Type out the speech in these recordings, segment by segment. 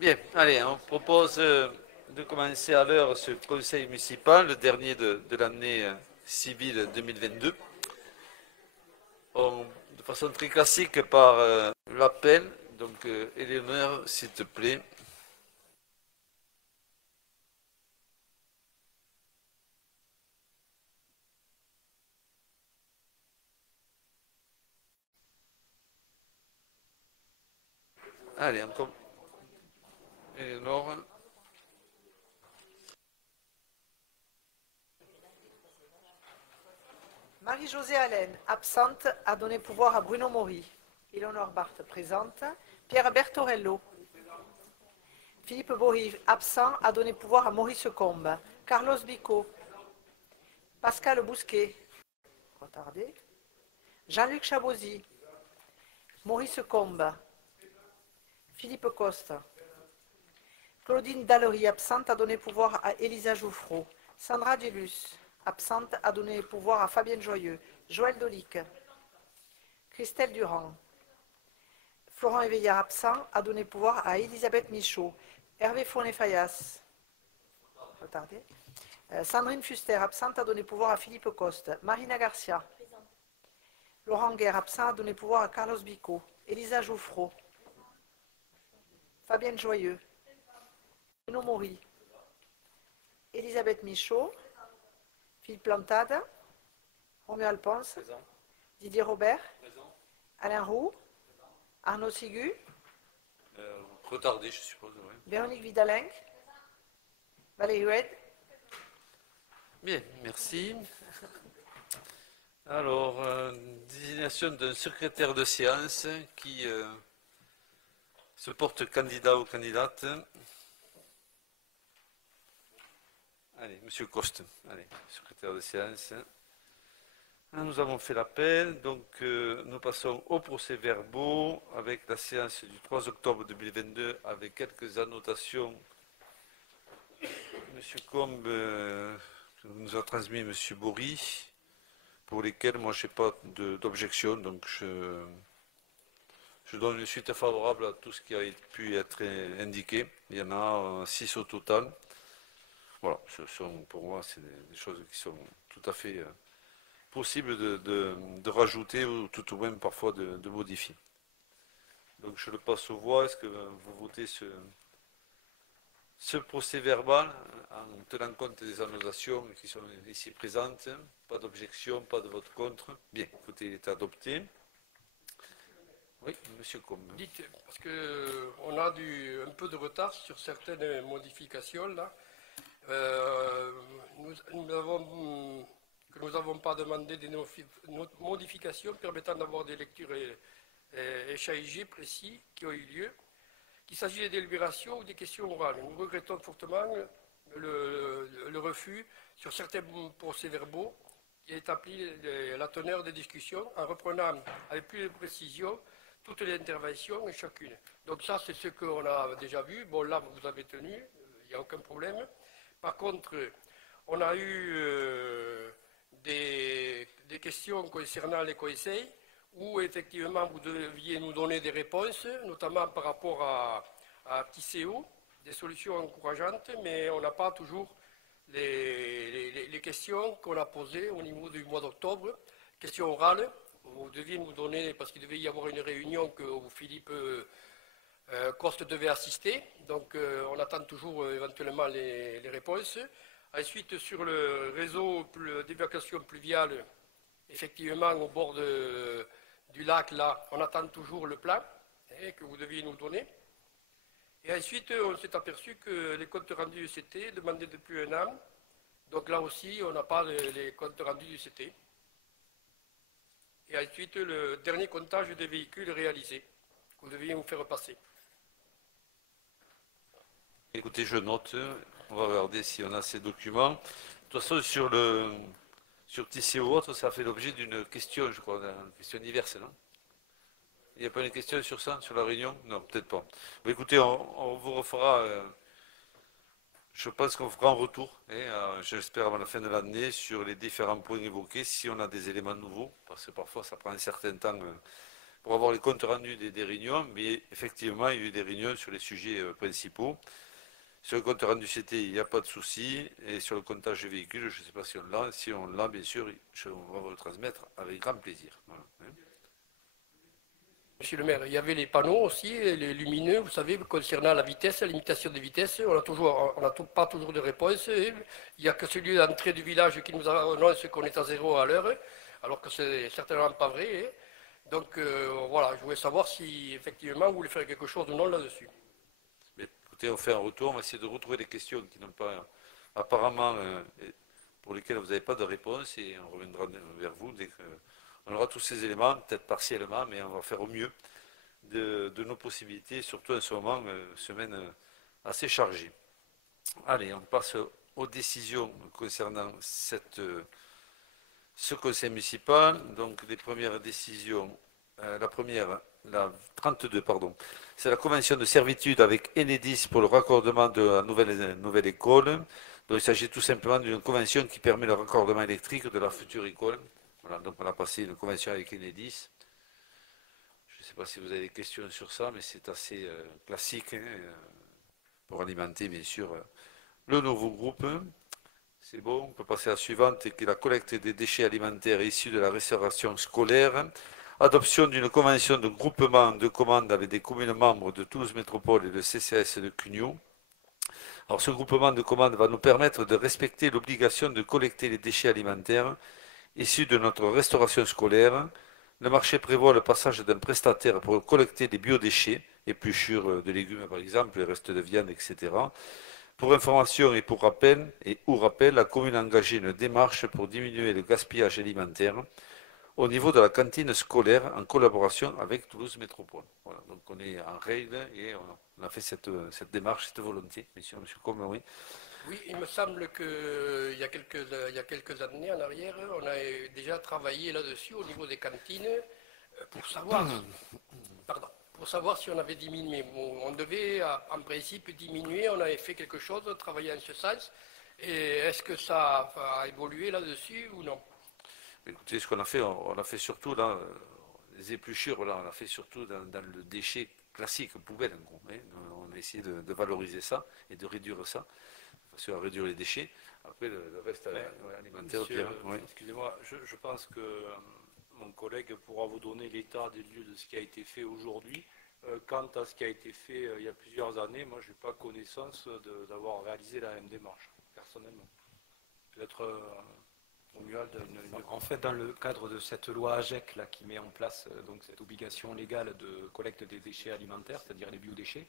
Bien, allez, on propose de commencer à l'heure ce conseil municipal, le dernier de l'année civile 2022. De façon très classique par l'appel. Donc, Éléonore, s'il te plaît. Allez, encore. Éléonore. Marie-Josée Allen, absente, a donné pouvoir à Bruno Maury. Éléonore Barthes, présente. Pierre Bertorello. Philippe Bory, absent, a donné pouvoir à Maurice Combe. Carlos Bicot. Pascal Bousquet, retardé. Jean-Luc Chabozy. Maurice Combe. Philippe Coste. Claudine Dallery, absente, a donné pouvoir à Elisa Jouffreau. Sandra Dulus, absente, a donné pouvoir à Fabienne Joyeux. Joël Dolic. Christelle Durand. Florent Éveillard, absent, a donné pouvoir à Elisabeth Michaud. Hervé Fournet-Fayas, retardé. Sandrine Fuster, absente, a donné pouvoir à Philippe Coste. Marina Garcia. Laurent Guerre, absent, a donné pouvoir à Carlos Bicot. Elisa Jouffreau. Fabienne Joyeux. Bruno Maury. Elisabeth Michaud. Philippe Plantade. Romuald Alphonse. Présent. Didier Robert. Présent. Alain Roux. Arnaud Sigu. Retardé, je suppose. Ouais. Véronique Vidalenc. Valérie Hued. Bien, merci. Alors, désignation d'un secrétaire de séance qui se porte candidat ou candidate. Allez, Monsieur Coste, allez, secrétaire de séance. Nous avons fait l'appel, donc nous passons au procès-verbaux avec la séance du 3 octobre 2022 avec quelques annotations. Monsieur Combe nous a transmis Monsieur Bory, pour lesquelles moi je n'ai pas d'objection, donc je donne une suite favorable à tout ce qui a pu être indiqué. Il y en a 6 au total. Voilà, pour moi, c'est des choses qui sont tout à fait possibles de rajouter ou tout au moins parfois de modifier. Donc je le passe aux voix. Est-ce que vous votez ce procès verbal en tenant compte des annotations qui sont ici présentes? Pas d'objection, pas de vote contre. Bien, écoutez, il est adopté. Oui, Monsieur Combe. Dites, parce qu'on a un peu de retard sur certaines modifications là. Nous n'avons pas demandé des modifications permettant d'avoir des lectures échangées précis qui ont eu lieu, qu'il s'agit des délibérations ou des questions orales. Nous regrettons fortement le refus sur certains procès-verbaux qui établit la teneur des discussions en reprenant avec plus de précision toutes les interventions et chacune. Donc ça, c'est ce qu'on a déjà vu. Bon, là, vous avez tenu, il n'y a aucun problème. Par contre, on a eu des questions concernant les conseils où effectivement vous deviez nous donner des réponses, notamment par rapport à TCO, des solutions encourageantes, mais on n'a pas toujours les questions qu'on a posées au niveau du mois d'octobre, questions orales. Vous deviez nous donner, parce qu'il devait y avoir une réunion où Philippe Coste devait assister, donc on attend toujours éventuellement les réponses. Ensuite, sur le réseau d'évacuation pluviale, effectivement, au bord du lac, là, on attend toujours le plan que vous deviez nous donner. Et ensuite, on s'est aperçu que les comptes rendus du CT demandaient depuis un an. Donc là aussi, on n'a pas les comptes rendus du CT. Et ensuite, le dernier comptage des véhicules réalisés, que vous deviez nous faire passer. Écoutez, je note. On va regarder si on a ces documents. De toute façon, sur TCO ou autre, ça fait l'objet d'une question, je crois, une question diverse, non? Il n'y a pas une question sur ça, sur la réunion? Non, peut-être pas. Mais écoutez, on vous refera. Je pense qu'on fera un retour, j'espère avant la fin de l'année, sur les différents points évoqués, si on a des éléments nouveaux, parce que parfois ça prend un certain temps pour avoir les comptes rendus des réunions, mais effectivement, il y a eu des réunions sur les sujets principaux. Sur le compte rendu CT, il n'y a pas de souci, et sur le comptage des véhicules, je ne sais pas si on l'a. Si on l'a, bien sûr, on va vous le transmettre avec grand plaisir. Voilà. Monsieur le maire, il y avait les panneaux aussi, les lumineux, vous savez, concernant la vitesse, la limitation des vitesses. On n'a pas toujours de réponse. Il n'y a que celui d'entrée du village qui nous annonce qu'on est à 0 à l'heure, alors que c'est certainement pas vrai. Donc voilà, je voulais savoir si effectivement vous voulez faire quelque chose ou non là-dessus. Mais écoutez, on fait un retour, on va essayer de retrouver les questions qui n'ont pas, apparemment, pour lesquelles vous n'avez pas de réponse, et on reviendra vers vous dès qu'on aura tous ces éléments, peut-être partiellement, mais on va faire au mieux de nos possibilités, surtout en ce moment, semaine assez chargée. Allez, on passe aux décisions concernant ce conseil municipal. Donc, les premières décisions, la première, la 32, pardon, c'est la convention de servitude avec Enedis pour le raccordement de la nouvelle école. Donc, il s'agit tout simplement d'une convention qui permet le raccordement électrique de la future école. Voilà, donc on a passé une convention avec Enedis. Je ne sais pas si vous avez des questions sur ça, mais c'est assez classique, hein, pour alimenter, bien sûr, le nouveau groupe. C'est bon, on peut passer à la suivante, qui est la collecte des déchets alimentaires issus de la restauration scolaire. Adoption d'une convention de groupement de commandes avec des communes membres de Toulouse Métropole et le CCAS de Cugnot. Alors, ce groupement de commandes va nous permettre de respecter l'obligation de collecter les déchets alimentaires issus de notre restauration scolaire. Le marché prévoit le passage d'un prestataire pour collecter des biodéchets, épluchures de légumes par exemple, les restes de viande, etc. Pour information et pour rappel, la commune a engagé une démarche pour diminuer le gaspillage alimentaire au niveau de la cantine scolaire en collaboration avec Toulouse Métropole. Voilà, donc on est en règle et on a fait cette démarche, cette volonté. Monsieur Combe, oui. Oui, il me semble qu'il y a quelques années en arrière, on a déjà travaillé là-dessus au niveau des cantines pour savoir, pardon, pour savoir si on avait diminué. Bon, on devait en principe diminuer, on avait fait quelque chose, travailler en ce sens. Et est-ce que ça a évolué là-dessus ou non? Écoutez, ce qu'on a fait, on a fait surtout là, les épluchures, là, on a fait surtout dans le déchet classique, poubelle en gros. Hein. On a essayé de valoriser ça et de réduire ça, parce à réduire les déchets. Après, le reste alimentaire, Monsieur, Pierre, oui. excusez-moi, je pense que mon collègue pourra vous donner l'état des lieux de ce qui a été fait aujourd'hui. Quant à ce qui a été fait il y a plusieurs années, moi je n'ai pas connaissance d'avoir réalisé la même démarche, personnellement. Peut-être Romuald a une... En fait, dans le cadre de cette loi AGEC là, qui met en place donc, cette obligation légale de collecte des déchets alimentaires, c'est-à-dire les biodéchets,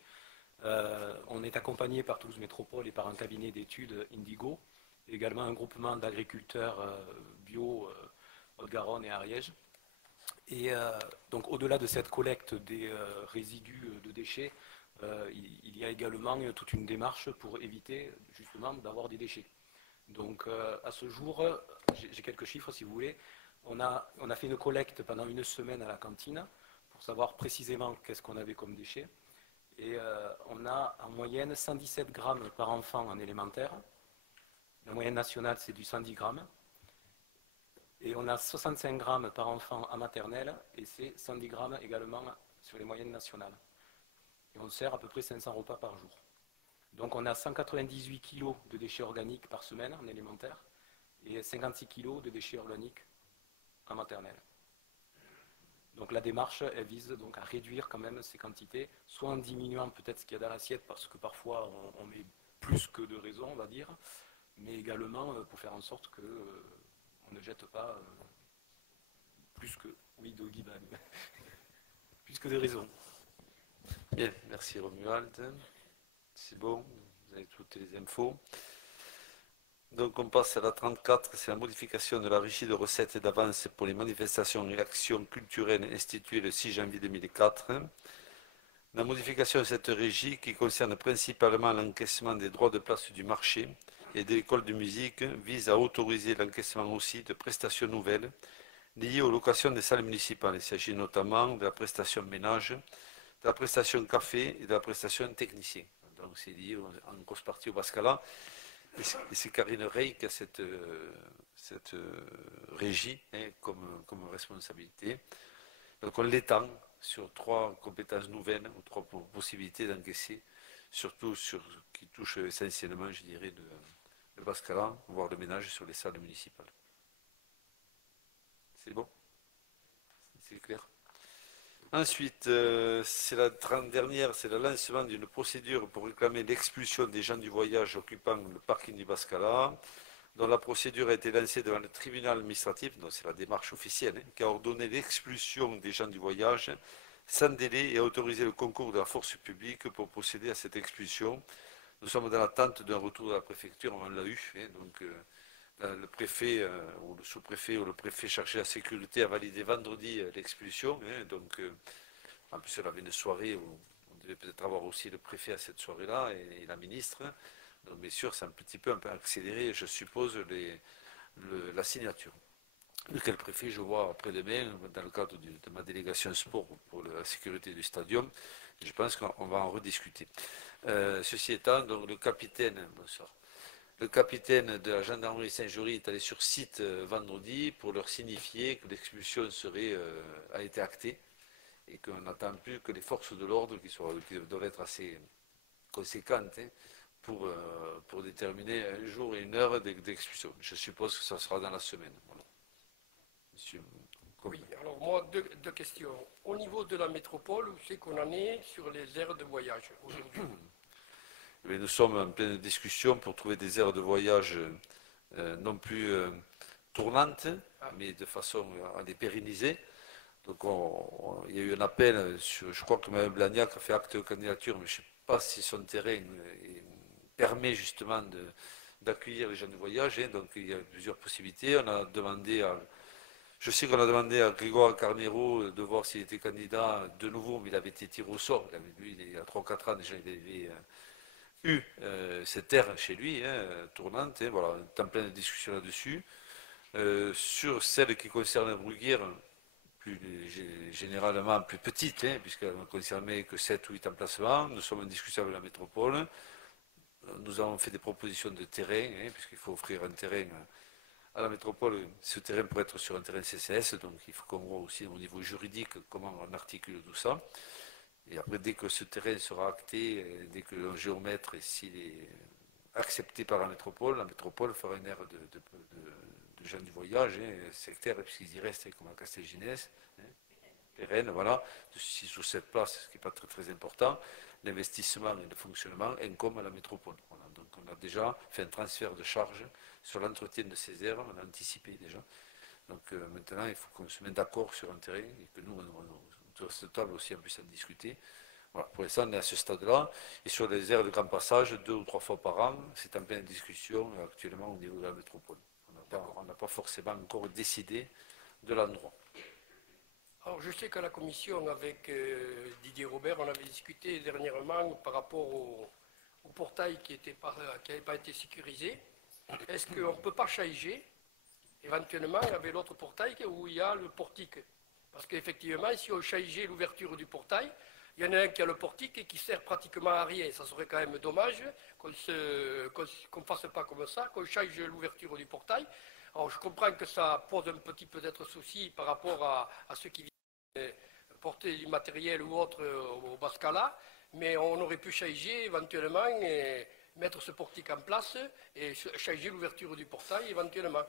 on est accompagné par Toulouse Métropole et par un cabinet d'études Indigo, et également un groupement d'agriculteurs bio Haute-Garonne et Ariège. Et donc au-delà de cette collecte des résidus de déchets, il y a également toute une démarche pour éviter justement d'avoir des déchets. Donc à ce jour, j'ai quelques chiffres si vous voulez. On a fait une collecte pendant une semaine à la cantine pour savoir précisément qu'est-ce qu'on avait comme déchets. Et on a en moyenne 117 grammes par enfant en élémentaire. La moyenne nationale, c'est du 110 grammes. Et on a 65 grammes par enfant en maternelle, et c'est 110 grammes également sur les moyennes nationales. Et on sert à peu près 500 repas par jour. Donc on a 198 kg de déchets organiques par semaine en élémentaire, et 56 kg de déchets organiques en maternelle. Donc la démarche, elle vise donc à réduire quand même ces quantités, soit en diminuant peut-être ce qu'il y a dans l'assiette, parce que parfois on met plus que de raison, on va dire, mais également pour faire en sorte que on ne jette pas plus que, oui, de Guibal, plus que des raisons. Bien, merci Romuald. C'est bon, vous avez toutes les infos. Donc on passe à la 34, c'est la modification de la régie de recettes et d'avances pour les manifestations et actions culturelles instituées le 6 janvier 2004. La modification de cette régie, qui concerne principalement l'encaissement des droits de place du marché et de l'école de musique, vise à autoriser l'encaissement aussi de prestations nouvelles liées aux locations des salles municipales. Il s'agit notamment de la prestation ménage, de la prestation café et de la prestation technicien. Donc c'est lié en grosse partie au Bascala. Et c'est Karine Rey qui a cette régie, hein, comme responsabilité. Donc on l'étend sur 3 compétences nouvelles, ou 3 possibilités d'encaisser, surtout sur qui touchent essentiellement, je dirais, le Bascara, voire le ménage sur les salles municipales. C'est bon? C'est clair? Ensuite, c'est la 30 dernière, c'est le lancement d'une procédure pour réclamer l'expulsion des gens du voyage occupant le parking du Bascala, dont la procédure a été lancée devant le tribunal administratif, donc c'est la démarche officielle, qui a ordonné l'expulsion des gens du voyage sans délai et a autorisé le concours de la force publique pour procéder à cette expulsion. Nous sommes dans l'attente d'un retour de la préfecture, on l'a eu, donc le préfet ou le sous-préfet ou le préfet chargé de la sécurité a validé vendredi l'expulsion. Donc, en plus, on avait une soirée où on devait peut-être avoir aussi le préfet à cette soirée-là et la ministre. Donc, bien sûr, c'est un peu accéléré, je suppose, la signature. Lequel préfet, je vois après-demain, dans le cadre de ma délégation sport pour la sécurité du stadium. Je pense qu'on va en rediscuter. Ceci étant, donc, le capitaine, bonsoir. Le capitaine de la gendarmerie Saint-Jory est allé sur site vendredi pour leur signifier que l'expulsion a été actée et qu'on n'attend plus que les forces de l'ordre qui doivent être assez conséquentes pour déterminer un jour et une heure d'expulsion. Je suppose que ça sera dans la semaine. Voilà. Monsieur, oui, alors moi, deux questions. Au niveau de la métropole, où c'est qu'on en est sur les aires de voyage aujourd'hui? Mais nous sommes en pleine discussion pour trouver des aires de voyage non plus tournantes, mais de façon à les pérenniser. Donc il y a eu un appel, je crois que Mme Blagnac a fait acte de candidature, mais je ne sais pas si son terrain permet justement d'accueillir les gens de voyage. Donc il y a plusieurs possibilités. Je sais qu'on a demandé à Grégoire Carnero de voir s'il était candidat de nouveau, mais il avait été tiré au sort. Lui, il y a 3-4 ans déjà, il avait eu cette terre chez lui, tournante, voilà, on est en pleine discussion là-dessus. Sur celle qui concerne Bruguière, plus généralement plus petite, puisqu'elle ne concernait que 7 ou 8 emplacements, nous sommes en discussion avec la métropole. Nous avons fait des propositions de terrain, puisqu'il faut offrir un terrain à la métropole. Ce terrain pourrait être sur un terrain CCS, donc il faut qu'on voit aussi au niveau juridique comment on articule tout ça. Et après, dès que ce terrain sera acté, dès que le géomètre, s'il est accepté par la métropole fera une aire de gens du voyage, sectaire, puisqu'ils y restent, comme à Castelginès, pérenne, voilà, de 6 ou 7 places, ce qui n'est pas très, très important. L'investissement et le fonctionnement incombe à la métropole. Voilà. Donc on a déjà fait un transfert de charges sur l'entretien de ces aires, on a anticipé déjà. Donc maintenant, il faut qu'on se mette d'accord sur un terrain et que nous, sur cette table aussi, on puisse en discuter. Voilà, pour l'instant, on est à ce stade-là. Et sur les aires de grand passage, 2 ou 3 fois par an, c'est en pleine discussion actuellement au niveau de la métropole. On n'a pas forcément encore décidé de l'endroit. Alors, je sais qu'à la commission, avec Didier Robert, on avait discuté dernièrement par rapport au portail qui n'avait pas été sécurisé. Est-ce qu'on ne peut pas changer éventuellement avec l'autre portail où il y a le portique? Parce qu'effectivement, si on changeait l'ouverture du portail, il y en a un qui a le portique et qui sert pratiquement à rien. Ça serait quand même dommage qu'on ne fasse pas comme ça, qu'on change l'ouverture du portail. Alors je comprends que ça pose un petit peu d'être souci par rapport à ceux qui viennent porter du matériel ou autre au Bascala, mais on aurait pu changer éventuellement et mettre ce portique en place et changer l'ouverture du portail éventuellement. De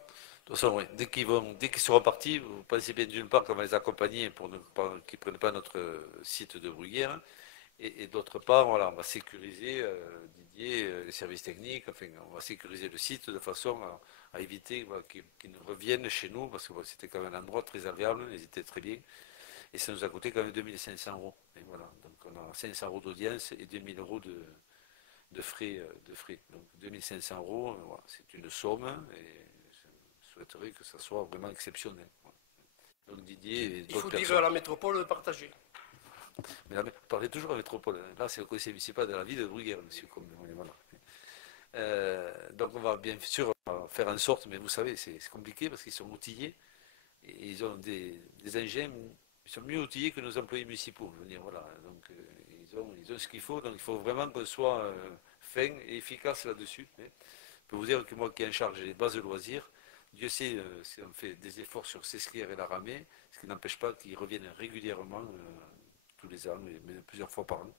toute façon, oui, dès qu'ils seront partis, vous pensez bien d'une part qu'on va les accompagner pour qu'ils ne prennent pas notre site de Bruguière, et d'autre part, voilà, on va sécuriser, Didier, les services techniques, enfin, on va sécuriser le site de façon à éviter qu'ils ne reviennent chez nous, parce que c'était quand même un endroit très agréable, ils étaient très bien, et ça nous a coûté quand même 2500 €. Et voilà, donc on a 500 € d'audience et 2000 € de frais. Donc 2500 €, voilà, c'est une somme, et je souhaiterais que ça soit vraiment exceptionnel. Voilà. Donc Didier et il faut d'autres dire à la métropole de partager. Mais parlez toujours à la métropole. Là, c'est le conseil municipal de la ville de Bruguière, monsieur. Voilà. Donc, on va bien sûr faire en sorte, mais vous savez, c'est compliqué parce qu'ils sont outillés et ils ont des engins, ils sont mieux outillés que nos employés municipaux. Je veux dire, voilà. Donc, ils ont ce qu'il faut. Donc, il faut vraiment qu'on soit fin et efficace là-dessus. Je peux vous dire que moi qui ai en charge des bases de loisirs, Dieu sait si on fait des efforts sur Sesquières et la Ramée, ce qui n'empêche pas qu'ils reviennent régulièrement, tous les ans, mais plusieurs fois par an,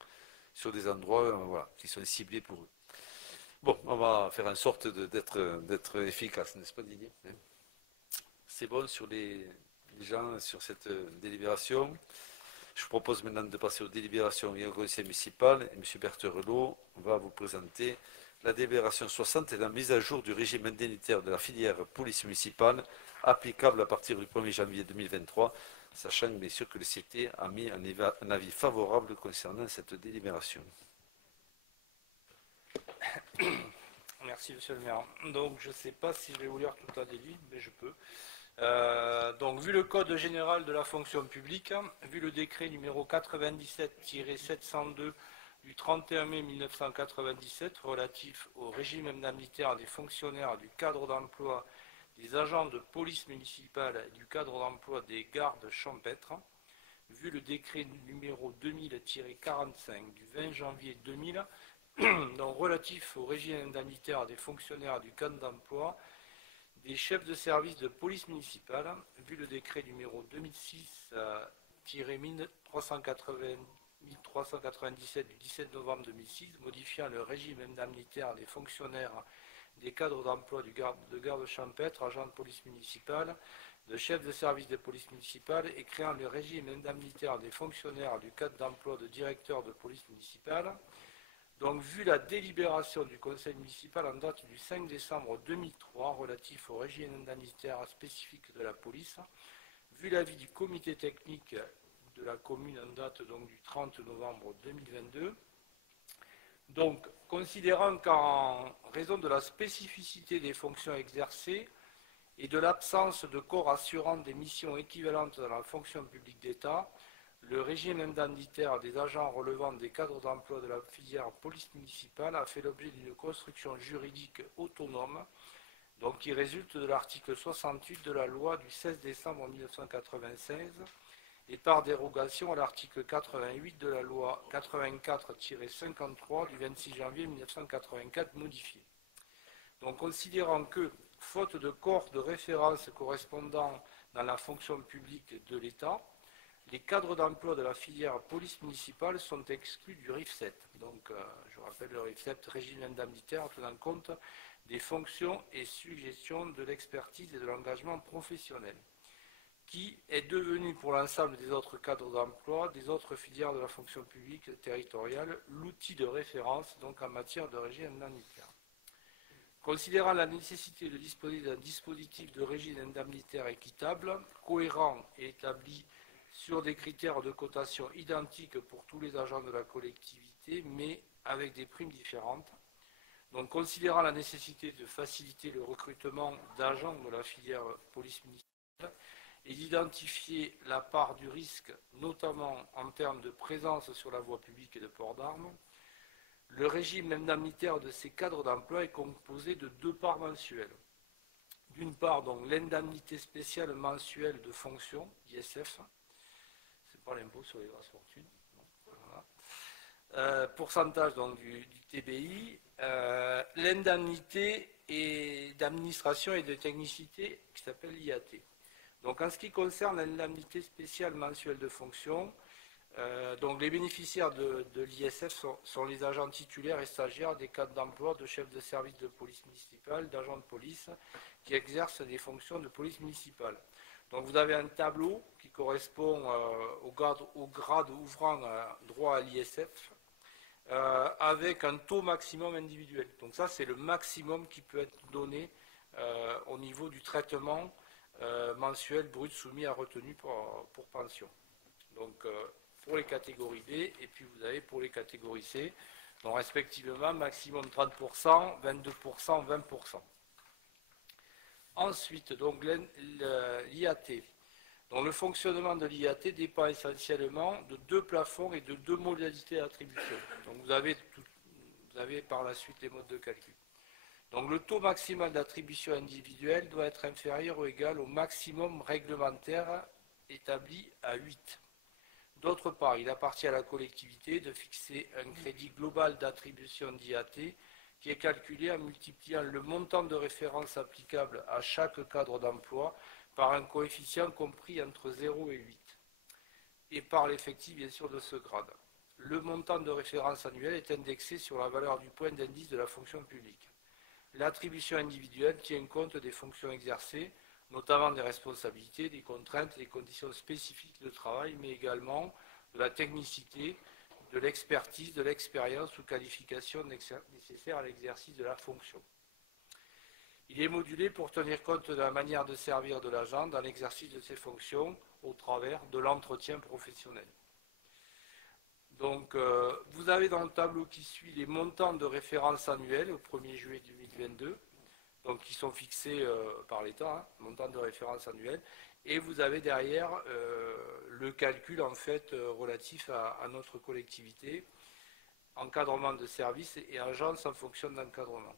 sur des endroits voilà, qui sont ciblés pour eux. Bon, on va faire en sorte d'être efficace, n'est-ce pas Didier? C'est bon sur les gens, sur cette délibération. Je vous propose maintenant de passer aux délibérations et au conseil municipal. Et M. Berthelot va vous présenter la délibération 60 et la mise à jour du régime indemnitaire de la filière police municipale applicable à partir du 1er janvier 2023, sachant bien sûr que le CT a mis un avis favorable concernant cette délibération. Merci, monsieur le maire. Donc, je ne sais pas si je vais vous lire tout un délit, mais je peux. Donc, vu le Code général de la fonction publique, vu le décret numéro 97-702 du 31 mai 1997 relatif au régime indemnitaire des fonctionnaires du cadre d'emploi des agents de police municipale et du cadre d'emploi des gardes champêtres, vu le décret numéro 2000-45 du 20 janvier 2000, donc relatif au régime indemnitaire des fonctionnaires du cadre d'emploi des chefs de service de police municipale, vu le décret numéro 2006-1397 du 17 novembre 2006, modifiant le régime indemnitaire des fonctionnaires des cadres d'emploi de garde champêtre, agents de police municipale, de chefs de service de police municipale et créant le régime indemnitaire des fonctionnaires du cadre d'emploi de directeur de police municipale. Donc, vu la délibération du conseil municipal en date du 5 décembre 2003 relatif au régime indemnitaire spécifique de la police, vu l'avis du comité technique de la commune en date donc, du 30 novembre 2022, donc, considérant qu'en raison de la spécificité des fonctions exercées et de l'absence de corps assurant des missions équivalentes dans la fonction publique d'État, le régime indemnitaire des agents relevant des cadres d'emploi de la filière police municipale a fait l'objet d'une construction juridique autonome, donc qui résulte de l'article 68 de la loi du 16 décembre 1996 et par dérogation à l'article 88 de la loi 84-53 du 26 janvier 1984 modifiée. Donc considérant que, faute de corps de référence correspondant dans la fonction publique de l'État, les cadres d'emploi de la filière police municipale sont exclus du RIFSET. Donc, je rappelle le RIFSET, régime indemnitaire tenant compte des fonctions et suggestions de l'expertise et de l'engagement professionnel, qui est devenu pour l'ensemble des autres cadres d'emploi, des autres filières de la fonction publique territoriale, l'outil de référence donc en matière de régime indemnitaire. Considérant la nécessité de disposer d'un dispositif de régime indemnitaire équitable, cohérent et établi sur des critères de cotation identiques pour tous les agents de la collectivité, mais avec des primes différentes. Donc, considérant la nécessité de faciliter le recrutement d'agents de la filière police municipale et d'identifier la part du risque, notamment en termes de présence sur la voie publique et de port d'armes, le régime indemnitaire de ces cadres d'emploi est composé de deux parts mensuelles. D'une part, donc, l'indemnité spéciale mensuelle de fonction, ISF, pas l'impôt sur les grosses fortunes. Voilà. Pourcentage donc, du TBI, l'indemnité d'administration et de technicité qui s'appelle l'IAT. Donc en ce qui concerne l'indemnité spéciale mensuelle de fonction, donc les bénéficiaires de l'ISF sont les agents titulaires et stagiaires des cadres d'emploi de chefs de service de police municipale, d'agents de police qui exercent des fonctions de police municipale. Donc vous avez un tableau qui correspond au grade ouvrant droit à l'ISF avec un taux maximum individuel. Donc ça c'est le maximum qui peut être donné au niveau du traitement mensuel brut soumis à retenue pour pension. Donc pour les catégories B et puis vous avez pour les catégories C, donc respectivement maximum 30%, 22%, 20%. Ensuite, donc l'IAT. Donc, le fonctionnement de l'IAT dépend essentiellement de deux plafonds et de deux modalités d'attribution. Donc, vous avez par la suite les modes de calcul. Donc, le taux maximal d'attribution individuelle doit être inférieur ou égal au maximum réglementaire établi à 8. D'autre part, il appartient à la collectivité de fixer un crédit global d'attribution d'IAT qui est calculé en multipliant le montant de référence applicable à chaque cadre d'emploi par un coefficient compris entre 0 et 8, et par l'effectif bien sûr de ce grade. Le montant de référence annuel est indexé sur la valeur du point d'indice de la fonction publique. L'attribution individuelle tient compte des fonctions exercées, notamment des responsabilités, des contraintes, des conditions spécifiques de travail, mais également de la technicité, de l'expertise, de l'expérience ou qualification nécessaires à l'exercice de la fonction. Il est modulé pour tenir compte de la manière de servir de l'agent dans l'exercice de ses fonctions au travers de l'entretien professionnel. Donc, vous avez dans le tableau qui suit les montants de référence annuels au 1er juillet 2022, donc qui sont fixés par l'État, montants de référence annuels, et vous avez derrière le calcul en fait relatif à notre collectivité, encadrement de services et agence en fonction d'encadrement.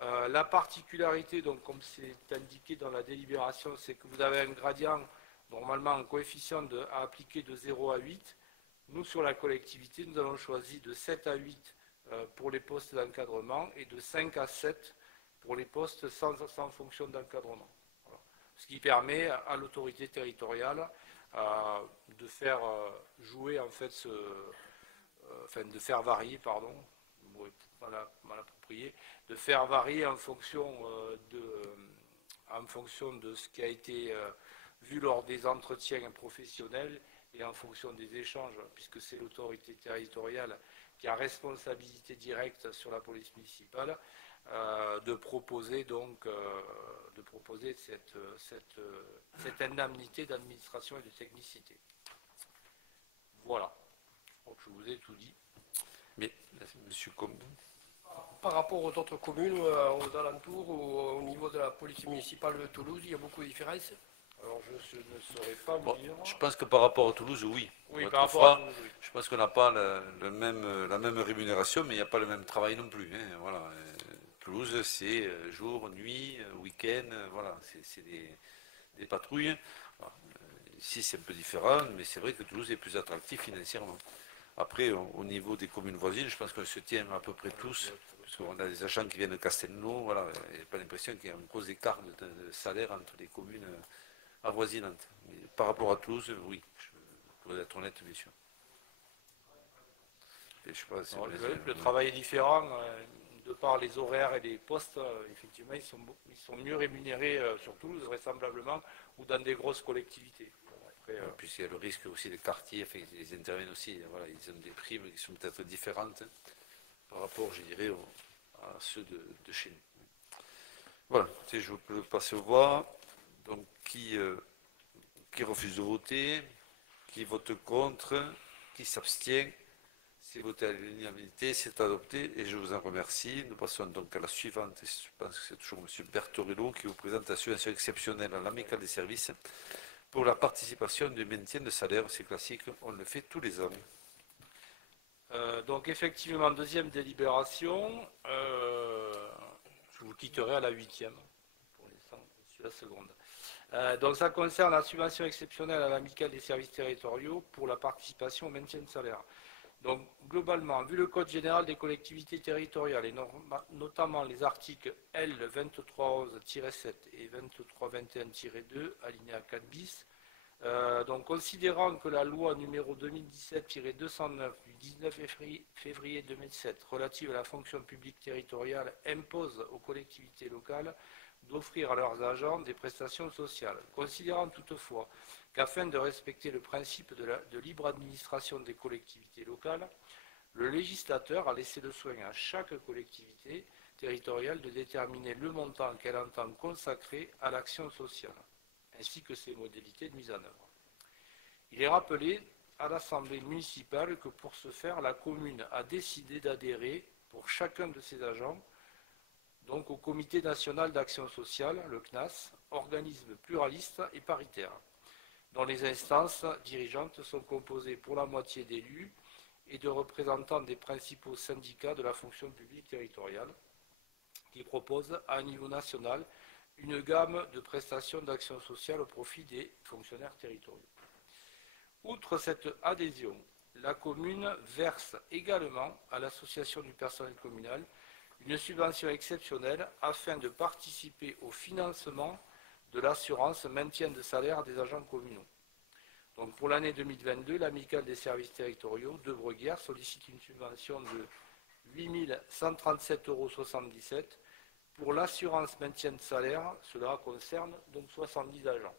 La particularité, donc, comme c'est indiqué dans la délibération, c'est que vous avez un gradient, normalement un coefficient à appliquer de 0 à 8. Nous, sur la collectivité, nous avons choisi de 7 à 8 pour les postes d'encadrement et de 5 à 7 pour les postes sans fonction d'encadrement. Voilà. Ce qui permet à l'autorité territoriale de faire jouer, en fait, de faire varier, pardon, mal approprié, de faire varier en fonction de ce qui a été vu lors des entretiens professionnels et en fonction des échanges, puisque c'est l'autorité territoriale qui a responsabilité directe sur la police municipale, de proposer cette indemnité d'administration et de technicité. Voilà. Donc, je vous ai tout dit. Mais, monsieur Combe. Par rapport aux autres communes, aux alentours, au niveau de la police municipale de Toulouse, il y a beaucoup de différences. Alors, je ne saurais pas vous dire. Je pense que par rapport à Toulouse, oui. Oui, par rapport à Toulouse, oui. Je pense qu'on n'a pas la même rémunération, mais il n'y a pas le même travail non plus. Hein, voilà. Toulouse, c'est jour, nuit, week-end, voilà, c'est des patrouilles. Alors, ici, c'est un peu différent, mais c'est vrai que Toulouse est plus attractif financièrement. Après, au niveau des communes voisines, je pense qu'on se tient à peu près tous, parce qu'on a des agents qui viennent de Castelnau, voilà, il n'y a pas l'impression qu'il y a un gros écart de salaire entre les communes avoisinantes. Mais par rapport à Toulouse, oui, je dois être honnête, bien sûr. Et je sais pas si le travail est différent, de par les horaires et les postes, effectivement, ils sont mieux rémunérés sur Toulouse, vraisemblablement, ou dans des grosses collectivités. Puisqu'il y a le risque aussi des quartiers, enfin, ils interviennent aussi, voilà, ils ont des primes qui sont peut-être différentes par rapport, je dirais, à ceux de chez nous. Voilà, je peux passer au voix. Donc, qui refuse de voter, qui vote contre, qui s'abstient, c'est voté à l'unanimité, c'est adopté et je vous en remercie. Nous passons donc à la suivante, je pense que c'est toujours M. Bertorello qui vous présente la subvention exceptionnelle à l'amicale des services pour la participation du maintien de salaire. C'est classique, on le fait tous les ans. Donc effectivement, deuxième délibération, je vous quitterai à la 8e, pour l'instant, je suis la seconde. Donc ça concerne la subvention exceptionnelle à l'amicale des services territoriaux pour la participation au maintien de salaire. Donc globalement, vu le Code général des collectivités territoriales et notamment les articles L 2311-7 et 2321-2, alinéa 4 bis, donc considérant que la loi numéro 2017-209 du 19 février 2007 relative à la fonction publique territoriale impose aux collectivités locales d'offrir à leurs agents des prestations sociales, considérant toutefois qu'afin de respecter le principe de libre administration des collectivités locales, le législateur a laissé le soin à chaque collectivité territoriale de déterminer le montant qu'elle entend consacrer à l'action sociale, ainsi que ses modalités de mise en œuvre. Il est rappelé à l'Assemblée municipale que pour ce faire, la commune a décidé d'adhérer pour chacun de ses agents donc au Comité national d'action sociale, le CNAS, organisme pluraliste et paritaire, dont les instances dirigeantes sont composées pour la moitié d'élus et de représentants des principaux syndicats de la fonction publique territoriale, qui proposent à un niveau national une gamme de prestations d'action sociale au profit des fonctionnaires territoriaux. Outre cette adhésion, la commune verse également à l'association du personnel communal une subvention exceptionnelle afin de participer au financement de l'assurance maintien de salaire des agents communaux. Donc pour l'année 2022, l'amicale des services territoriaux de Breguière sollicite une subvention de 8 137,77 € pour l'assurance maintien de salaire. Cela concerne donc 70 agents.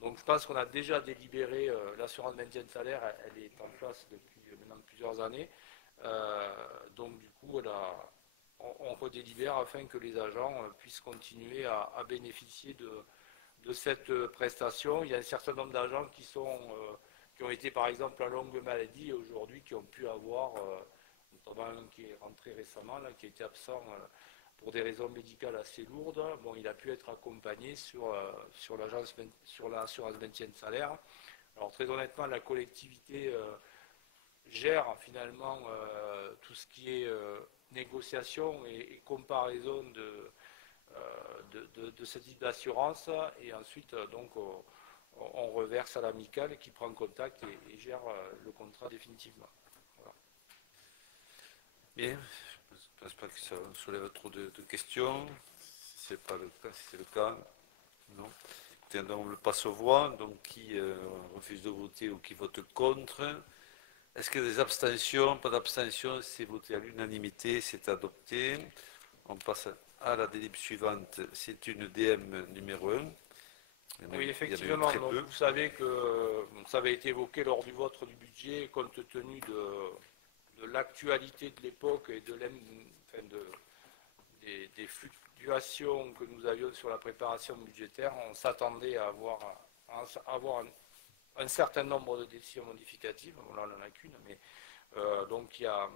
Donc je pense qu'on a déjà délibéré l'assurance maintien de salaire, elle est en place depuis maintenant plusieurs années. Donc du coup, on redélibère afin que les agents puissent continuer à bénéficier de cette prestation. Il y a un certain nombre d'agents qui ont été par exemple en longue maladie et aujourd'hui qui ont pu avoir, notamment un qui est rentré récemment, là, qui était absent pour des raisons médicales assez lourdes. Bon, il a pu être accompagné sur l'assurance maintien de salaire. Alors très honnêtement, la collectivité gère finalement tout ce qui est négociation et comparaison de ce type d'assurance, et ensuite donc on reverse à l'amicale qui prend contact et gère le contrat définitivement. Voilà. Bien, je ne pense pas que ça soulève trop de questions. Si ce n'est pas le cas, si c'est le cas, non. Donc on le passe aux voix. Donc qui refuse de voter ou qui vote contre? Est-ce qu'il y a des abstentions? Pas d'abstention, c'est voté à l'unanimité, c'est adopté. On passe à la délib suivante, c'est une DM numéro 1. Oui, effectivement, donc vous savez que ça avait été évoqué lors du vote du budget, compte tenu de l'actualité de l'époque et des fluctuations que nous avions sur la préparation budgétaire. On s'attendait à avoir un certain nombre de décisions modificatives. Bon, là, on n'en a qu'une, mais donc il y a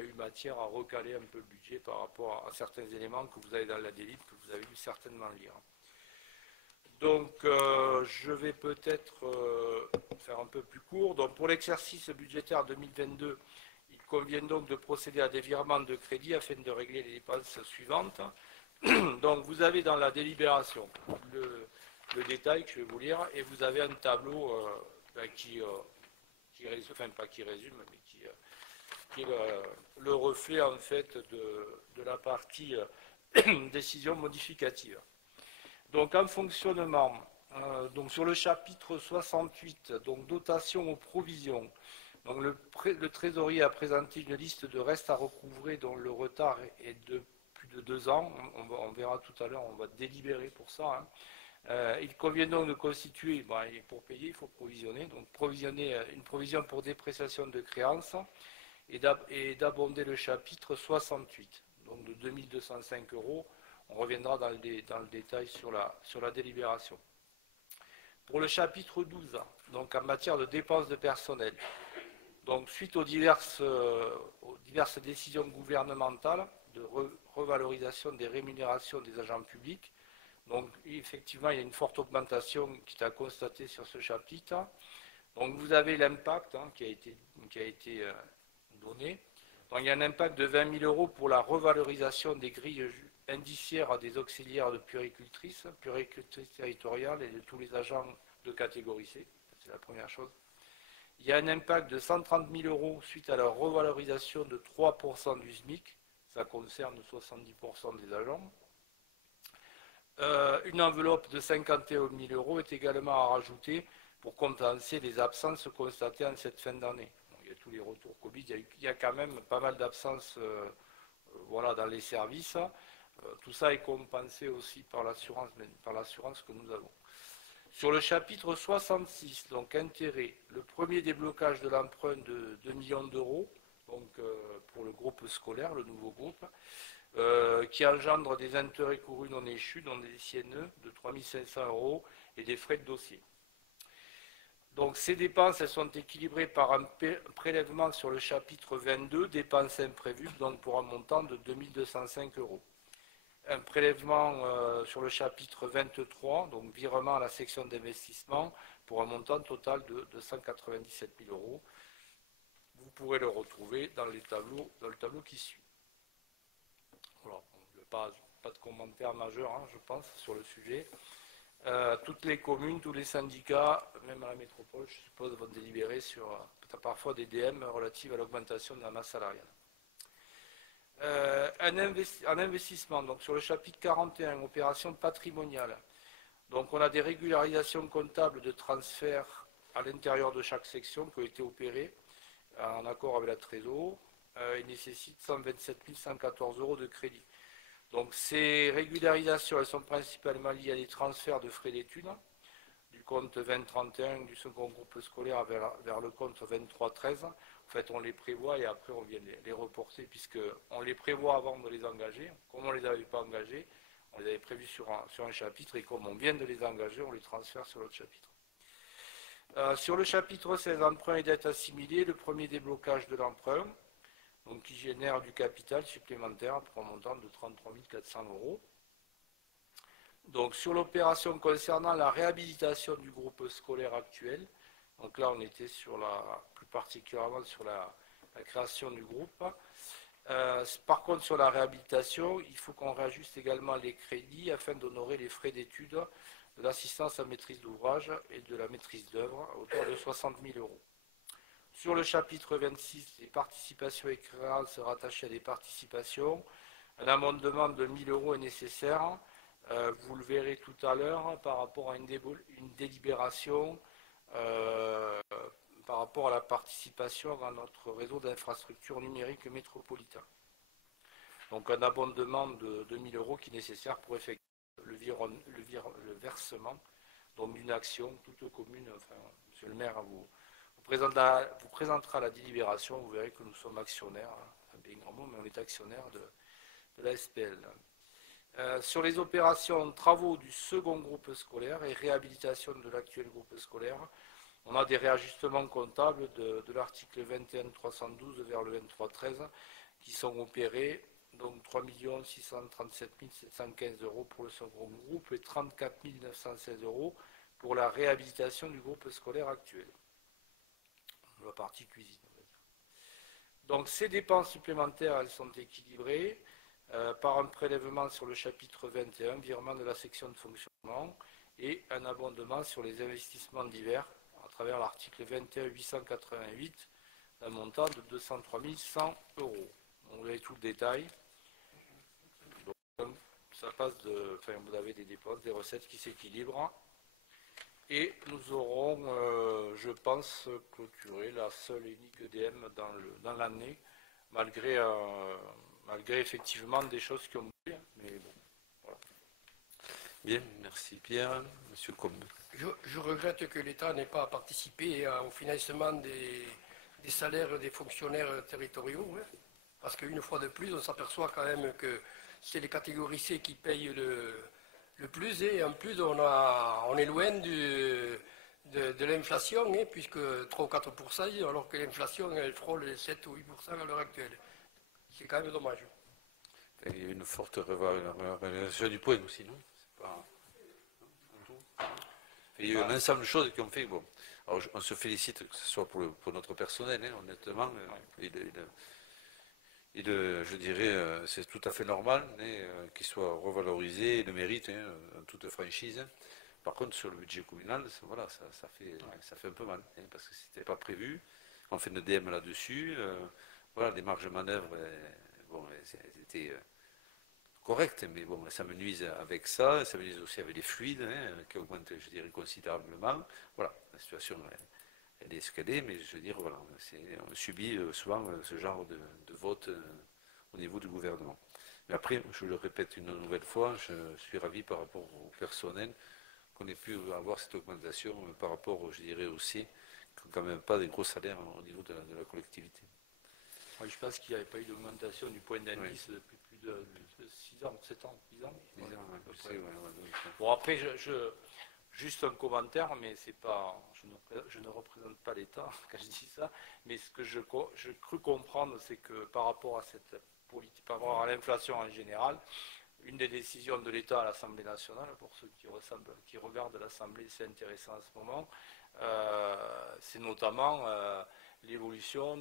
eu matière à recaler un peu le budget par rapport à certains éléments que vous avez dans la délib, que vous avez dû certainement lire. Donc, je vais peut-être faire un peu plus court. Donc, pour l'exercice budgétaire 2022, il convient donc de procéder à des virements de crédit afin de régler les dépenses suivantes. Donc, vous avez dans la délibération le détail que je vais vous lire, et vous avez un tableau qui résume, enfin pas qui résume, mais qui est le reflet en fait de la partie décision modificative. Donc en fonctionnement, donc sur le chapitre 68, donc dotation aux provisions, donc le trésorier a présenté une liste de restes à recouvrer dont le retard est de plus de 2 ans. On verra tout à l'heure, on va délibérer pour ça. Hein. Il convient donc de constituer, pour payer, il faut provisionner, donc provisionner une provision pour dépréciation de créances et d'abonder le chapitre 68, donc de 2205 €. On reviendra dans le détail sur la délibération. Pour le chapitre 12, donc en matière de dépenses de personnel, donc suite aux diverses décisions gouvernementales de revalorisation des rémunérations des agents publics, donc effectivement il y a une forte augmentation qui est à constater sur ce chapitre. Donc vous avez l'impact qui a été donné. Donc il y a un impact de 20 000 € pour la revalorisation des grilles indiciaires des auxiliaires de puéricultrices territoriales et de tous les agents de catégorie C. C'est la première chose. Il y a un impact de 130 000 € suite à la revalorisation de 3% du SMIC. Ça concerne 70% des agents. Une enveloppe de 51 000 € est également à rajouter pour compenser les absences constatées en cette fin d'année. Il y a tous les retours Covid, il y a quand même pas mal d'absences dans les services. Tout ça est compensé aussi par l'assurance que nous avons. Sur le chapitre 66, donc intérêt, le premier déblocage de l'emprunt de 2 millions d'euros, donc pour le groupe scolaire, le nouveau groupe, qui engendre des intérêts courus non échus, dont des CNE de 3 500 € et des frais de dossier. Donc ces dépenses, elles sont équilibrées par un prélèvement sur le chapitre 22, dépenses imprévues, donc pour un montant de 2 205 €. Un prélèvement sur le chapitre 23, donc virement à la section d'investissement, pour un montant total de 197 000 €. Vous pourrez le retrouver dans le tableau qui suit. Voilà, pas de commentaires majeurs, je pense, sur le sujet. Toutes les communes, tous les syndicats, même à la métropole, je suppose, vont délibérer sur parfois des DM relatives à l'augmentation de la masse salariale. En investissement, donc sur le chapitre 41, opération patrimoniale. Donc on a des régularisations comptables de transfert à l'intérieur de chaque section qui ont été opérées en accord avec la Trésor. Il nécessite 127 114 euros de crédit. Donc ces régularisations, elles sont principalement liées à des transferts de frais d'études du compte 2031 du second groupe scolaire vers le compte 2313. En fait, on les prévoit et après on vient les reporter puisqu'on les prévoit avant de les engager. Comme on ne les avait pas engagés, on les avait prévus sur un chapitre et comme on vient de les engager, on les transfère sur l'autre chapitre. Sur le chapitre 16, emprunt et dette assimilée, le premier déblocage de l'emprunt, donc qui génère du capital supplémentaire pour un montant de 33 400 euros. Donc sur l'opération concernant la réhabilitation du groupe scolaire actuel, donc là on était plus particulièrement sur la création du groupe. Par contre sur la réhabilitation, il faut qu'on réajuste également les crédits afin d'honorer les frais d'études de l'assistance à maîtrise d'ouvrage et de la maîtrise d'œuvre à hauteur de 60 000 euros. Sur le chapitre 26, les participations et créances rattachées à des participations, un amendement de 1 000 euros est nécessaire. Vous le verrez tout à l'heure par rapport à une délibération par rapport à la participation dans notre réseau d'infrastructures numériques métropolitain. Donc un abondement de 2 000 euros qui est nécessaire pour effectuer le versement d'une action toute commune. Enfin, monsieur le maire vous présentera la délibération, vous verrez que nous sommes actionnaires, un bien grand mot, mais on est actionnaire de la SPL. Sur les opérations travaux du second groupe scolaire et réhabilitation de l'actuel groupe scolaire, on a des réajustements comptables de l'article 21 312 vers le 2313 qui sont opérés, donc 3 637 715 euros pour le second groupe et 34 916 euros pour la réhabilitation du groupe scolaire actuel, la partie cuisine. On va dire. Donc ces dépenses supplémentaires, elles sont équilibrées par un prélèvement sur le chapitre 21, virement de la section de fonctionnement, et un abondement sur les investissements divers à travers l'article 21 888 d'un montant de 203 100 euros. Donc, vous avez tout le détail. Donc, ça passe vous avez des dépenses, des recettes qui s'équilibrent. Et nous aurons, je pense, clôturé la seule et unique EDM dans l'année, malgré effectivement des choses qui ont bougé, mais bon, voilà. Bien, merci Pierre. Monsieur Combe. Je regrette que l'État n'ait pas participé au financement des salaires des fonctionnaires territoriaux, hein, parce qu'une fois de plus, on s'aperçoit quand même que c'est les catégories C qui payent le plus, et en plus on est loin de l'inflation, hein, puisque 3 ou 4%, alors que l'inflation elle frôle les 7 ou 8% à l'heure actuelle. C'est quand même dommage. Il y a eu une forte révalorisation du point aussi, non? Il y a eu un ensemble de choses qui ont fait. Bon, alors on se félicite que ce soit pour notre personnel, hein, honnêtement. Je dirais, c'est tout à fait normal qu'il soit revalorisé, il le mérite, hein, en toute franchise. Par contre, sur le budget communal, voilà, ça fait un peu mal, hein, parce que c'était pas prévu. On fait une DM là-dessus. Voilà, les marges de manœuvre, bon, c'était correct, mais bon, ça me nuise avec ça me nuise aussi avec les fluides, hein, qui augmentent, je dirais, considérablement. Voilà, la situation, elle est ce qu'elle est, mais je veux dire, voilà, on subit souvent ce genre de vote au niveau du gouvernement. Mais après, je le répète une nouvelle fois, je suis ravi par rapport au personnel qu'on ait pu avoir cette augmentation par rapport, je dirais, aussi, qui n'ont quand même pas des gros salaires au niveau de la collectivité. Je pense qu'il n'y avait pas eu d'augmentation du point d'indice depuis plus de 6 ans, 7 ans, 10 ans. Bon, après, juste un commentaire, mais c'est pas, je ne représente pas l'État quand je dis ça, mais ce que je cru comprendre, c'est que par rapport à cette politique, par rapport à l'inflation en général, une des décisions de l'État à l'Assemblée nationale, pour ceux qui regardent l'Assemblée, c'est intéressant en ce moment, c'est notamment l'évolution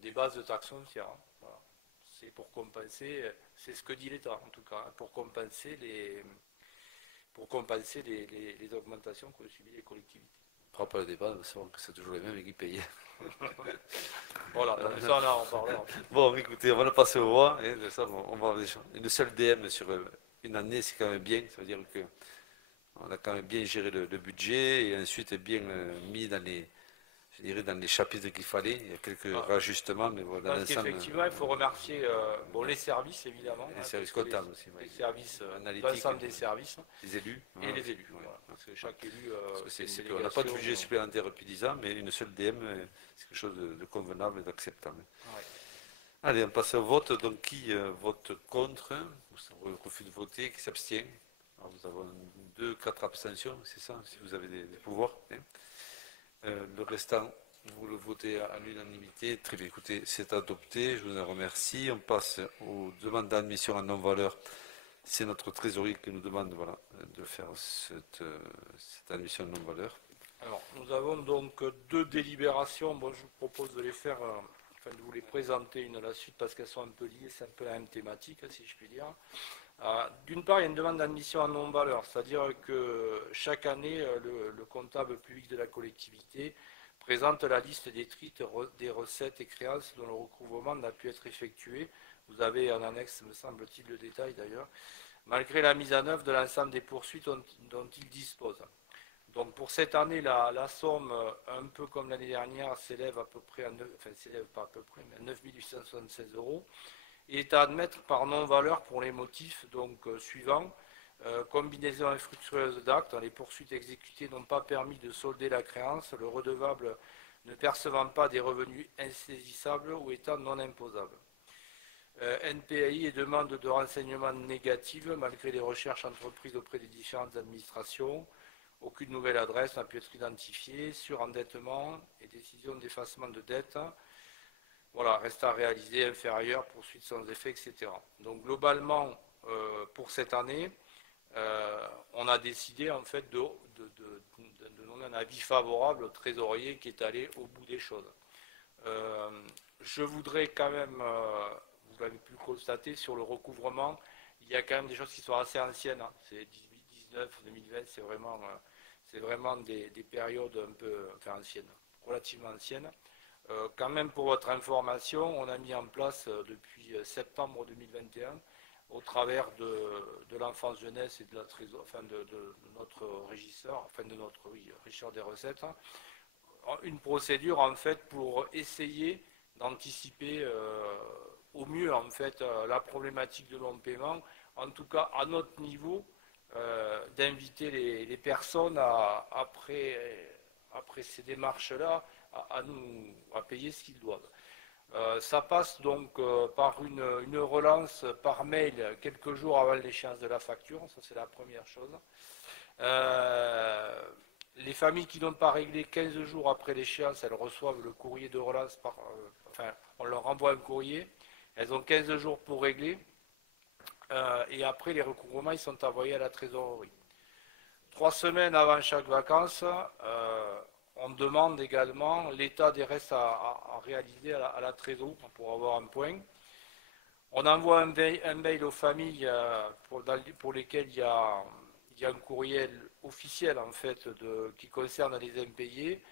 des bases de taxes foncières. Voilà. C'est pour compenser, c'est ce que dit l'État en tout cas, pour compenser les augmentations qu'ont subies les collectivités. fera pas le débat, on va savoir que c'est toujours les mêmes qui payent. Voilà, ça on en parlera. Bon, écoutez, on va le passer au roi. Et de ça, on va une seule DM sur une année, c'est quand même bien. Ça veut dire que on a quand même bien géré le budget et ensuite bien mis dans les, je dirais, dans les chapitres qu'il fallait. Il y a quelques rajustements, mais voilà, dans Parce l'ensemble, qu'effectivement, il faut remercier bon, les services, évidemment. les hein, services parce que comptables aussi, Les ouais. services, Analytiques, l'ensemble des services les élus. et Voilà. les élus. Ouais. Voilà. Parce que chaque élu. Parce que c'est une on n'a pas de budget délégation, supplémentaire depuis 10 ans, mais une seule DM, c'est quelque chose de convenable et d'acceptable. ouais. Allez, on passe au vote. Donc, qui vote contre, ou refuse de voter, qui s'abstient? Alors, nous avons 2, 4 abstentions, c'est ça, si vous avez des pouvoirs. Hein. Le restant, vous le votez à l'unanimité. Très bien, écoutez, c'est adopté. Je vous en remercie. On passe aux demandes d'admission en non-valeur. C'est notre trésorier qui nous demande voilà, de faire cette admission en non-valeur. Alors, nous avons donc 2 délibérations. Bon, je vous propose de les faire, de vous les présenter une à la suite parce qu'elles sont un peu liées. C'est un peu la même thématique, si je puis dire. D'une part, il y a une demande d'admission en non-valeur, c'est-à-dire que chaque année, le comptable public de la collectivité présente la liste des titres, des recettes et créances dont le recouvrement n'a pu être effectué. Vous avez en annexe, me semble-t-il, le détail d'ailleurs, malgré la mise en œuvre de l'ensemble des poursuites dont il dispose. Donc pour cette année, la somme, un peu comme l'année dernière, s'élève à peu près à 9 876 €. Et est à admettre par non-valeur pour les motifs suivants. Combinaison infructueuse d'actes, les poursuites exécutées n'ont pas permis de solder la créance, le redevable ne percevant pas des revenus insaisissables ou étant non imposables. NPAI et demande de renseignements négatives malgré les recherches entreprises auprès des différentes administrations. Aucune nouvelle adresse n'a pu être identifiée, surendettement et décision d'effacement de dette. Voilà, reste à réaliser, inférieur, poursuite sans effet, etc. Donc globalement, pour cette année, on a décidé en fait de donner un avis favorable au trésorier qui est allé au bout des choses. Je voudrais quand même, vous l'avez pu constater, sur le recouvrement, il y a quand même des choses qui sont assez anciennes. Hein. C'est 2019, 2020, c'est vraiment des périodes un peu anciennes, relativement anciennes. Quand même pour votre information, on a mis en place depuis septembre 2021, au travers de l'enfance jeunesse et de la de notre régisseur, régisseur des recettes, une procédure en fait pour essayer d'anticiper au mieux en fait la problématique de non-paiement, en tout cas à notre niveau, d'inviter les personnes après ces démarches-là à payer ce qu'ils doivent. Ça passe donc par une relance par mail quelques jours avant l'échéance de la facture, ça c'est la première chose. Les familles qui n'ont pas réglé 15 jours après l'échéance, elles reçoivent le courrier de relance, on leur envoie un courrier, elles ont 15 jours pour régler, et après les recouvrements ils sont envoyés à la trésorerie. 3 semaines avant chaque vacances, on demande également l'état des restes à réaliser à la trésorerie pour avoir un point. On envoie un mail aux familles pour lesquelles il y a un courriel officiel en fait qui concerne les impayés,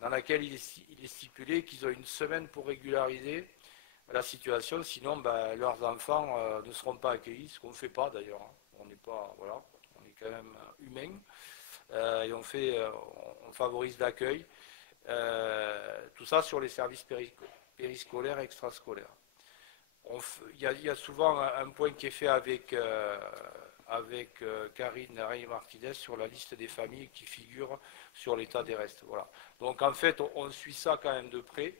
dans laquelle il est stipulé qu'ils ont une semaine pour régulariser la situation, sinon leurs enfants ne seront pas accueillis, ce qu'on ne fait pas d'ailleurs. On n'est pas, voilà, on est quand même humain. Et on favorise l'accueil. Tout ça sur les services périscolaires et extrascolaires. Il y a souvent un point qui est fait avec Karine Rey-Martinez sur la liste des familles qui figurent sur l'état des restes. Voilà. Donc en fait, on suit ça quand même de près.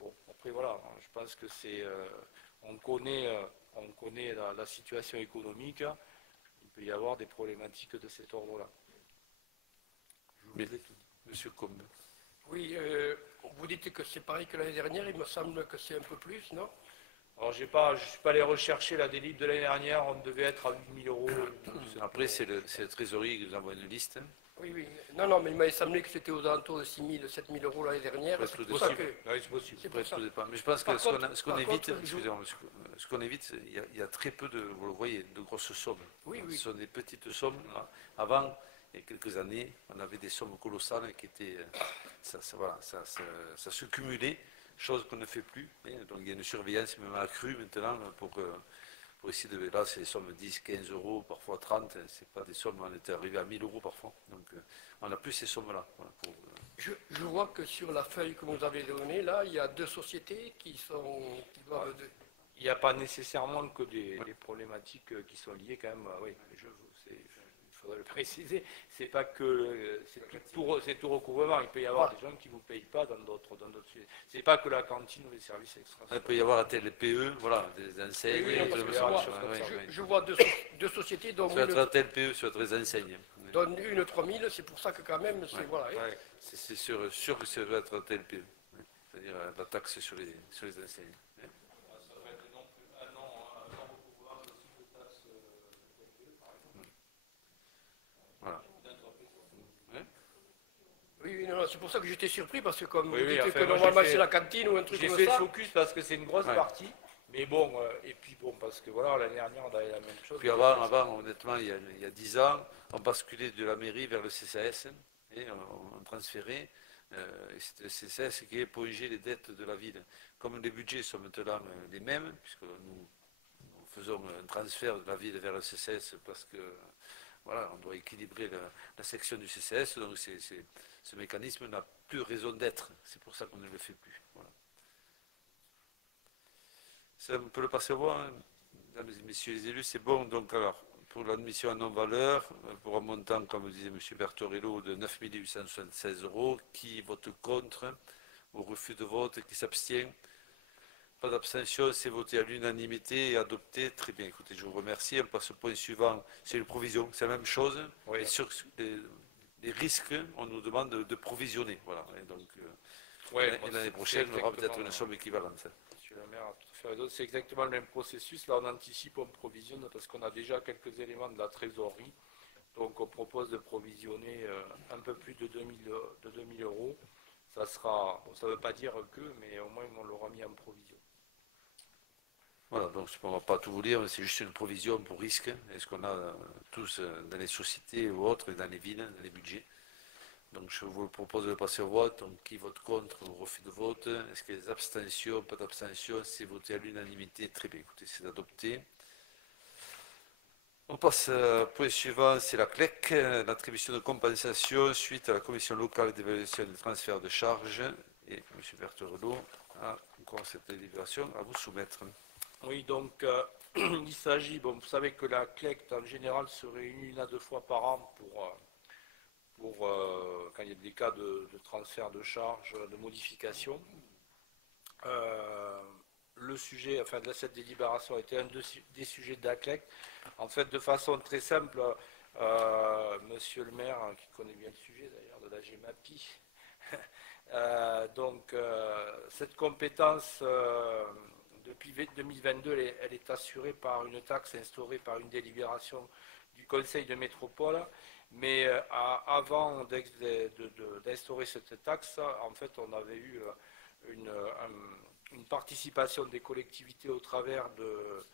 Bon, après voilà, je pense que on connaît la situation économique. Il peut y avoir des problématiques de cet ordre-là. Monsieur Combe. Oui, vous dites que c'est pareil que l'année dernière, il me semble que c'est un peu plus, non? Alors je ne suis pas allé rechercher la délib de l'année dernière, on devait être à 8 000 €. Après, c'est le trésorier qui nous envoie une liste. Oui, oui. Non, mais il m'a semblé que c'était aux alentours de 6 000, 7 000 € l'année dernière. Ouais, C'est tout pour ça que... Oui, c'est possible. C'est pour ça. Mais je pense que Par ce qu'on contre, évite, excusez-moi, ce qu'on évite, il y a très peu de, vous le voyez, de grosses sommes. Oui, oui. Ce sont des petites sommes. Avant, il y a quelques années, on avait des sommes colossales qui étaient, ça se cumulait, chose qu'on ne fait plus. Donc il y a une surveillance même accrue maintenant pour essayer de... Là, c'est des sommes 10, 15 euros, parfois 30, c'est pas des sommes, on était arrivé à 1000 euros parfois. Donc on n'a plus ces sommes-là. Voilà, Je vois que sur la feuille que vous nous avez donnée, là, il y a 2 sociétés qui doivent... Il n'y a pas nécessairement que des problématiques qui sont liées quand même, oui, il faudrait le préciser, c'est pas que c'est tout recouvrement, il peut y avoir des gens qui ne vous payent pas dans d'autres sujets. C'est pas que la cantine ou les services extra. il peut y avoir un TLPE, voilà, des enseignes. Oui, parce que je vois deux sociétés dont sur un TLPE, sur des enseignes. Donne une 3000, c'est pour ça que quand même, c'est voilà. Ouais. C'est sûr que ça va être un TLPE, c'est-à-dire la taxe sur les enseignes. Voilà. Oui, non, c'est pour ça que j'étais surpris, parce que comme vous Oui, dites enfin, que moi, normalement c'est la cantine ou un truc J'ai comme fait ça. le focus parce que c'est une grosse partie, mais bon, et puis bon, parce que voilà, l'année dernière on avait la même chose. Puis avant, honnêtement, il y a 10 ans, on basculait de la mairie vers le CCAS et on transférait. Et c'est le CCAS qui épongeait les dettes de la ville. Comme les budgets sont maintenant les mêmes, puisque nous faisons un transfert de la ville vers le CCAS parce que voilà, on doit équilibrer la section du CCAS, donc ce mécanisme n'a plus raison d'être. C'est pour ça qu'on ne le fait plus. Voilà. Ça, on peut le passer au vote, hein. Mesdames et messieurs les élus, c'est bon. Donc alors, pour l'admission à non-valeur, pour un montant, comme disait M. Bertorello, de 9 876 €, qui vote contre, au refus de vote, qui s'abstient. Pas d'abstention, c'est voté à l'unanimité et adopté. Très bien, écoutez, je vous remercie. On passe au point suivant, c'est une provision, c'est la même chose. Oui. Et sur les risques, on nous demande de provisionner. Voilà. Et donc, l'année prochaine, on aura peut-être une somme équivalente. Monsieur le maire a tout à fait raison. C'est exactement le même processus. Là, on anticipe, on provisionne parce qu'on a déjà quelques éléments de la trésorerie. Donc, on propose de provisionner un peu plus de 2000 €. Ça sera, ça ne veut pas dire que, mais au moins, on l'aura mis en provision. Voilà, donc on ne va pas tout vous dire, c'est juste une provision pour risque. Est-ce qu'on a tous dans les sociétés ou autres, dans les villes, dans les budgets. Donc je vous propose de passer au vote. Donc qui vote contre ou refus de vote? Est-ce qu'il y a des abstentions? Pas d'abstention, c'est voté à l'unanimité. Très bien, écoutez, c'est adopté. On passe au point suivant, c'est la CLEC, l'attribution de compensation suite à la commission locale d'évaluation des transferts de charges. Et M. Bertorello a encore cette délibération à vous soumettre. Oui, donc il s'agit, bon, vous savez que la CLEC en général se réunit 1 à 2 fois par an pour quand il y a des cas de transfert de charges, de modification. Le sujet, enfin de cette délibération était un des sujets de la CLEC. En fait, de façon très simple, monsieur le maire, qui connaît bien le sujet d'ailleurs de la GEMAPI, donc cette compétence depuis 2022, elle est assurée par une taxe instaurée par une délibération du Conseil de métropole. Mais avant d'instaurer cette taxe, en fait, on avait eu une participation des collectivités au travers de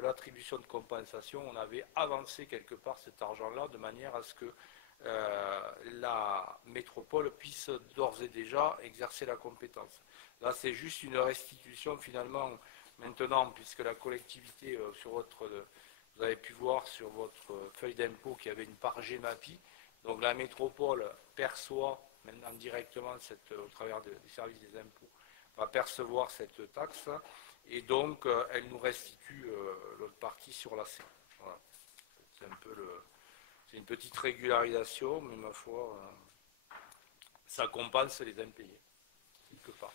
l'attribution de compensation. On avait avancé quelque part cet argent-là de manière à ce que la métropole puisse d'ores et déjà exercer la compétence. Là, c'est juste une restitution finalement maintenant, puisque la collectivité, vous avez pu voir sur votre feuille d'impôt qu'il y avait une part GEMAPI. Donc la métropole perçoit maintenant directement, au travers des services des impôts, va percevoir cette taxe et donc elle nous restitue l'autre partie sur la C. Voilà. C'est une petite régularisation, mais ma foi, ça compense les impayés, quelque part.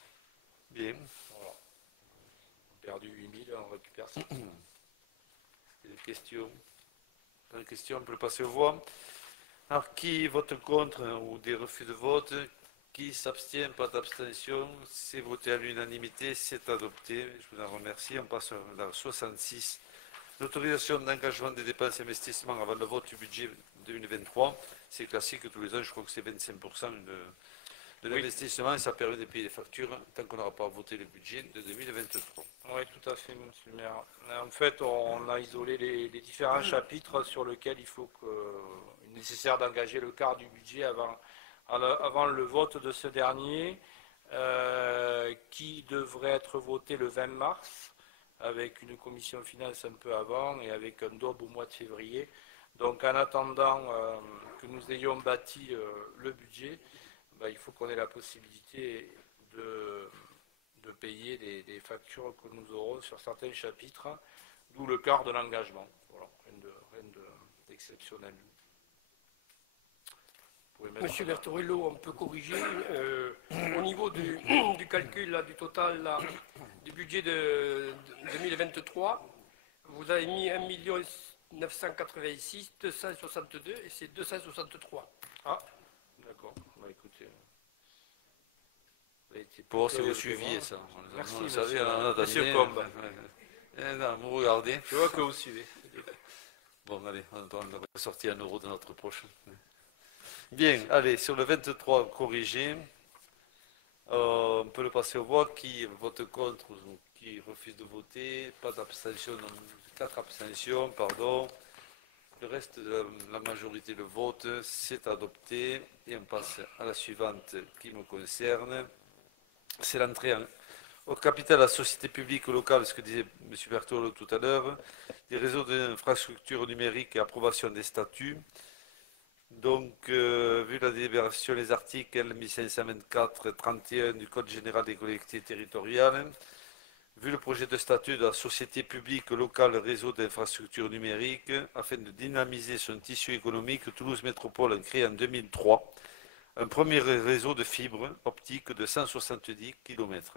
Bien. Voilà. On a perdu 8000, on récupère ça. Des questions? Pas de questions, on peut le passer au vote. Alors, qui vote contre ou des refus de vote? Qui s'abstient? Pas d'abstention. C'est voté à l'unanimité, c'est adopté. Je vous en remercie. On passe à la 66. L'autorisation d'engagement des dépenses et investissements avant le vote du budget 2023. C'est classique tous les ans, je crois que c'est 25% de Oui. l'investissement et ça permet de payer les factures tant qu'on n'aura pas voté le budget de 2023. Oui, tout à fait, monsieur le maire. En fait, on a isolé les différents chapitres sur lesquels il faut il est nécessaire d'engager le quart du budget avant le vote de ce dernier, qui devrait être voté le 20 mars, avec une commission finance un peu avant et avec un DOB au mois de février. Donc en attendant que nous ayons bâti le budget, il faut qu'on ait la possibilité de payer des factures que nous aurons sur certains chapitres, d'où le quart de l'engagement. Voilà, rien d'exceptionnel. Monsieur Bertorello, on peut corriger au niveau du calcul là, du total là, du budget de 2023, vous avez mis 1 986 262 et c'est 263. Ah, d'accord. Écoutez. Pour si vous suiviez ça. Merci, vous monsieur, savez, on en a monsieur donné, Combe. Non, vous regardez. Je vois que vous suivez. Bon, allez, on va sortir 1 euro de notre poche. Bien, allez, sur le 23 corrigé, on peut le passer au vote. Qui vote contre ou qui refuse de voter? Pas d'abstention, 4 abstentions, pardon. Le reste de la majorité le vote, c'est adopté. Et on passe à la suivante qui me concerne. C'est l'entrée au capital de la société publique locale, ce que disait M. Bertolo tout à l'heure, des réseaux d'infrastructures numériques et approbation des statuts. Donc, vu la délibération, les articles L1524-31 du Code général des collectivités territoriales, vu le projet de statut de la société publique locale réseau d'infrastructures numériques, afin de dynamiser son tissu économique, Toulouse Métropole a créé en 2003 un premier réseau de fibres optiques de 170 km.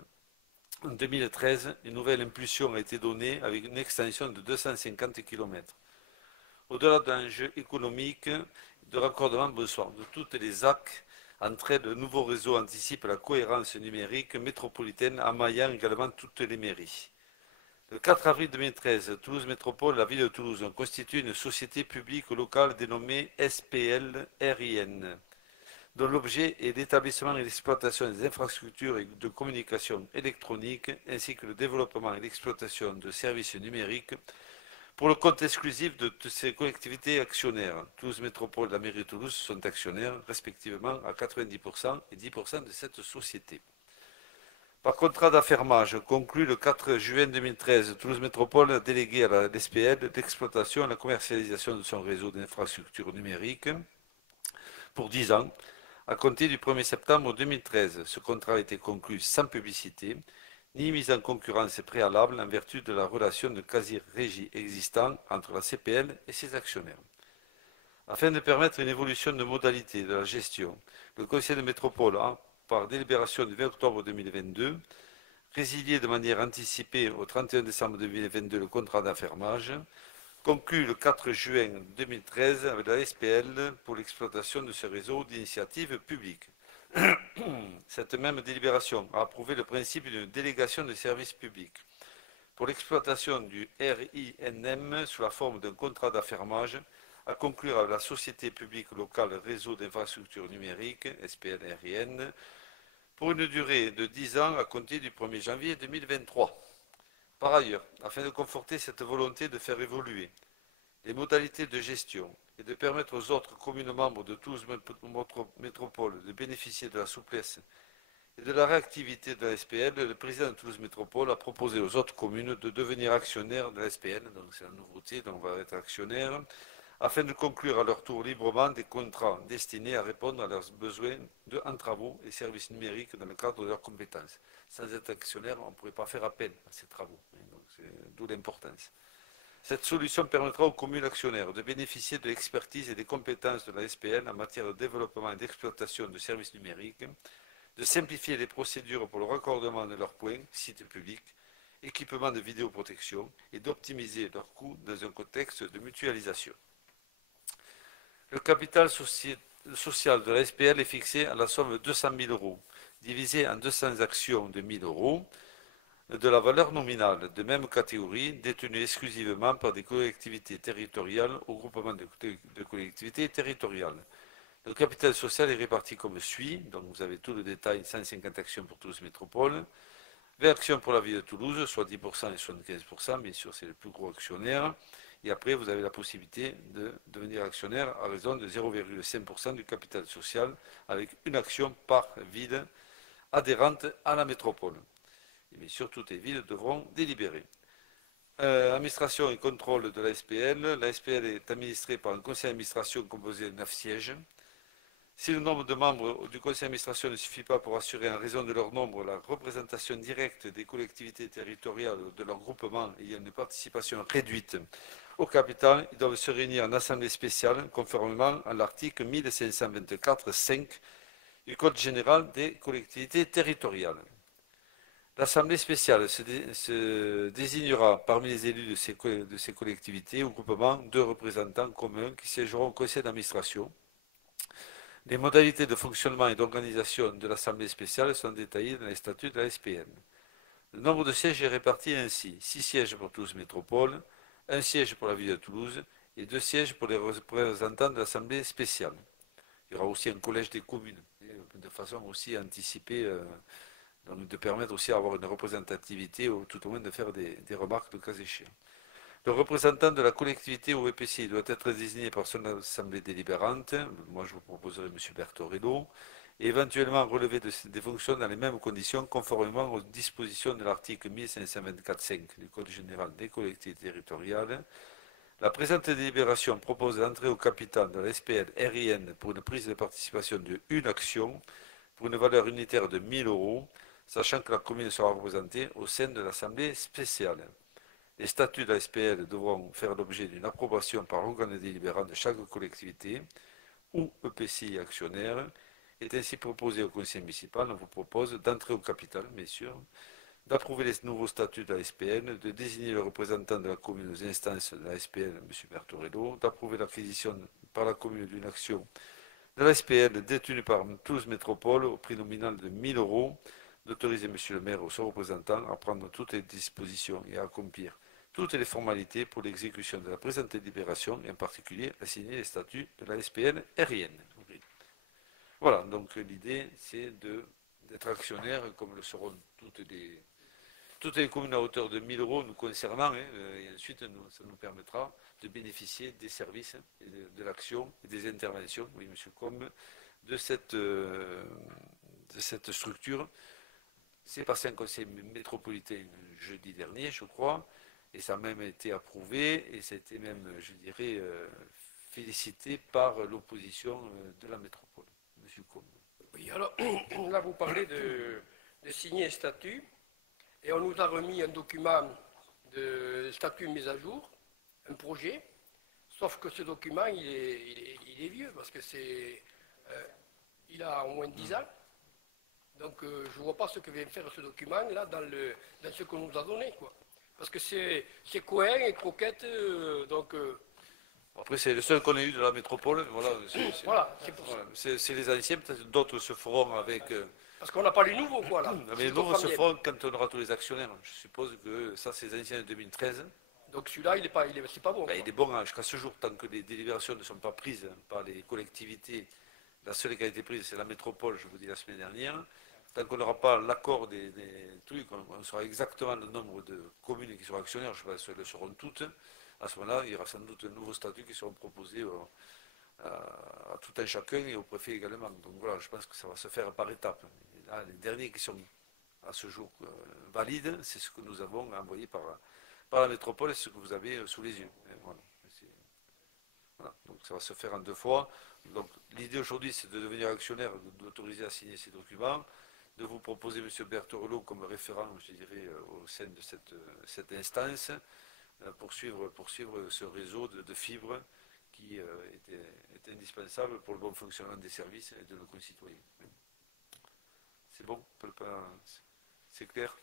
En 2013, une nouvelle impulsion a été donnée avec une extension de 250 km. Au-delà d'enjeux économiques, de raccordement de toutes les AC entre elles, le nouveau réseau anticipe la cohérence numérique métropolitaine en maillant également toutes les mairies. Le 4 avril 2013, Toulouse Métropole et la ville de Toulouse ont constitué une société publique locale dénommée SPL RIN, dont l'objet est l'établissement et l'exploitation des infrastructures de communication électronique ainsi que le développement et l'exploitation de services numériques pour le compte exclusif de ces collectivités actionnaires. Toulouse Métropole et la mairie de Toulouse sont actionnaires respectivement à 90% et 10% de cette société. Par contrat d'affermage conclu le 4 juin 2013, Toulouse Métropole a délégué à la SPL l'exploitation et la commercialisation de son réseau d'infrastructures numériques pour 10 ans, à compter du 1er septembre 2013. Ce contrat a été conclu sans publicité, ni mise en concurrence préalable en vertu de la relation de quasi-régie existante entre la CPL et ses actionnaires. Afin de permettre une évolution de modalité de la gestion, le Conseil de métropole a, par délibération du 20 octobre 2022, résilié de manière anticipée au 31 décembre 2022 le contrat d'affermage, conclu le 4 juin 2013 avec la SPL pour l'exploitation de ce réseau d'initiative publique. Cette même délibération a approuvé le principe d'une délégation de services publics pour l'exploitation du RINM sous la forme d'un contrat d'affermage à conclure avec la Société publique locale réseau d'infrastructures numériques, SPL-RIN, pour une durée de 10 ans à compter du 1er janvier 2023. Par ailleurs, afin de conforter cette volonté de faire évoluer les modalités de gestion et de permettre aux autres communes membres de Toulouse Métropole de bénéficier de la souplesse et de la réactivité de la SPL, le président de Toulouse Métropole a proposé aux autres communes de devenir actionnaires de la SPL, donc c'est la nouveauté, donc on va être actionnaire, afin de conclure à leur tour librement des contrats destinés à répondre à leurs besoins en travaux et services numériques dans le cadre de leurs compétences. Sans être actionnaire, on ne pourrait pas faire appel à ces travaux, d'où l'importance. Cette solution permettra aux communes actionnaires de bénéficier de l'expertise et des compétences de la SPL en matière de développement et d'exploitation de services numériques, de simplifier les procédures pour le raccordement de leurs points, sites publics, équipements de vidéoprotection et d'optimiser leurs coûts dans un contexte de mutualisation. Le capital social de la SPL est fixé à la somme de 200 000 €, divisé en 200 actions de 1 000 € de la valeur nominale de même catégorie, détenues exclusivement par des collectivités territoriales ou groupements de collectivités territoriales. Le capital social est réparti comme suit. Donc vous avez tout le détail, 150 actions pour Toulouse Métropole. 20 actions pour la ville de Toulouse, soit 10% et 75%, bien sûr c'est le plus gros actionnaire. Et après vous avez la possibilité de devenir actionnaire à raison de 0,5% du capital social, avec une action par ville adhérente à la métropole. Et bien sûr toutes les villes devront délibérer. Administration et contrôle de la SPL. La SPL est administrée par un conseil d'administration composé de 9 sièges. Si le nombre de membres du conseil d'administration ne suffit pas pour assurer en raison de leur nombre la représentation directe des collectivités territoriales de leur groupement ayant une participation réduite au capital, ils doivent se réunir en assemblée spéciale conformément à l'article 1524.5 du Code général des collectivités territoriales. L'assemblée spéciale se désignera parmi les élus de ces collectivités ou groupements 2 représentants communs qui siégeront au conseil d'administration. Les modalités de fonctionnement et d'organisation de l'Assemblée spéciale sont détaillées dans les statuts de la SPN. Le nombre de sièges est réparti ainsi. 6 sièges pour Toulouse Métropole, 1 siège pour la ville de Toulouse et 2 sièges pour les représentants de l'Assemblée spéciale. Il y aura aussi un collège des communes, de façon aussi à anticiper, donc de permettre aussi d'avoir une représentativité ou tout au moins de faire des remarques de cas échéant. Le représentant de la collectivité ou EPCI doit être désigné par son assemblée délibérante. Moi, je vous proposerai M. Bertorello. Et éventuellement relever des fonctions dans les mêmes conditions, conformément aux dispositions de l'article 1524.5 du Code général des collectivités territoriales. La présente délibération propose l'entrée au capital de la SPL RIN pour une prise de participation de 1 action pour une valeur unitaire de 1 000 €, sachant que la commune sera représentée au sein de l'Assemblée spéciale. Les statuts de la SPL devront faire l'objet d'une approbation par l'organe délibérant de chaque collectivité ou EPCI actionnaire. Est ainsi proposé au conseil municipal. On vous propose d'entrer au capital, bien sûr, d'approuver les nouveaux statuts de la SPL, de désigner le représentant de la commune aux instances de la SPL, M. Bertorello, d'approuver l'acquisition par la commune d'une action de la SPL détenue par Toulouse Métropole au prix nominal de 1 000 €, d'autoriser M. le maire ou son représentant à prendre toutes les dispositions et à accomplir toutes les formalités pour l'exécution de la présente délibération, et en particulier à signer les statuts de la SPL RIN. Voilà, donc l'idée c'est d'être actionnaire, comme le seront toutes les communes à hauteur de 1 000 € nous concernant, et ensuite ça nous permettra de bénéficier des services, de l'action et des interventions, oui monsieur Combe, de cette structure. C'est passé un conseil métropolitain jeudi dernier, je crois, et ça a même été approuvé, et c'était même, je dirais, félicité par l'opposition de la métropole. Monsieur Combe. Oui, alors là vous parlez de signer un statut, et on nous a remis un document de statut mis à jour, un projet, sauf que ce document il est vieux, parce que il a au moins 10 ans. Donc je ne vois pas ce que vient faire ce document là dans ce qu'on nous a donné, quoi. Parce que c'est coin et croquette, donc... Après, c'est le seul qu'on ait eu de la métropole. Voilà, c'est pour ça. C'est les anciens, peut-être d'autres se feront avec... Parce qu'on n'a pas les nouveaux, quoi, là. Mais les nouveaux se feront quand on aura tous les actionnaires. Je suppose que ça, c'est les anciens de 2013. Donc celui-là, c'est pas bon. Ben, il est bon jusqu'à ce jour, tant que les délibérations ne sont pas prises par les collectivités. La seule qui a été prise, c'est la métropole, je vous dis la semaine dernière. Tant qu'on n'aura pas l'accord des trucs, on saura exactement le nombre de communes qui seront actionnaires, je pense qu'elles le seront toutes. À ce moment-là, il y aura sans doute de nouveaux statuts qui seront proposés à tout un chacun et au préfet également. Donc voilà, je pense que ça va se faire par étapes. Là, les derniers qui sont à ce jour valides, c'est ce que nous avons envoyé par la métropole et ce que vous avez sous les yeux. Voilà. Donc ça va se faire en 2 fois. Donc l'idée aujourd'hui, c'est de devenir actionnaire, d'autoriser à signer ces documents, de vous proposer M. Bertorello comme référent, je dirais, au sein de cette instance, pour suivre ce réseau de fibres qui est indispensable pour le bon fonctionnement des services et de nos concitoyens. C'est bon, c'est clair.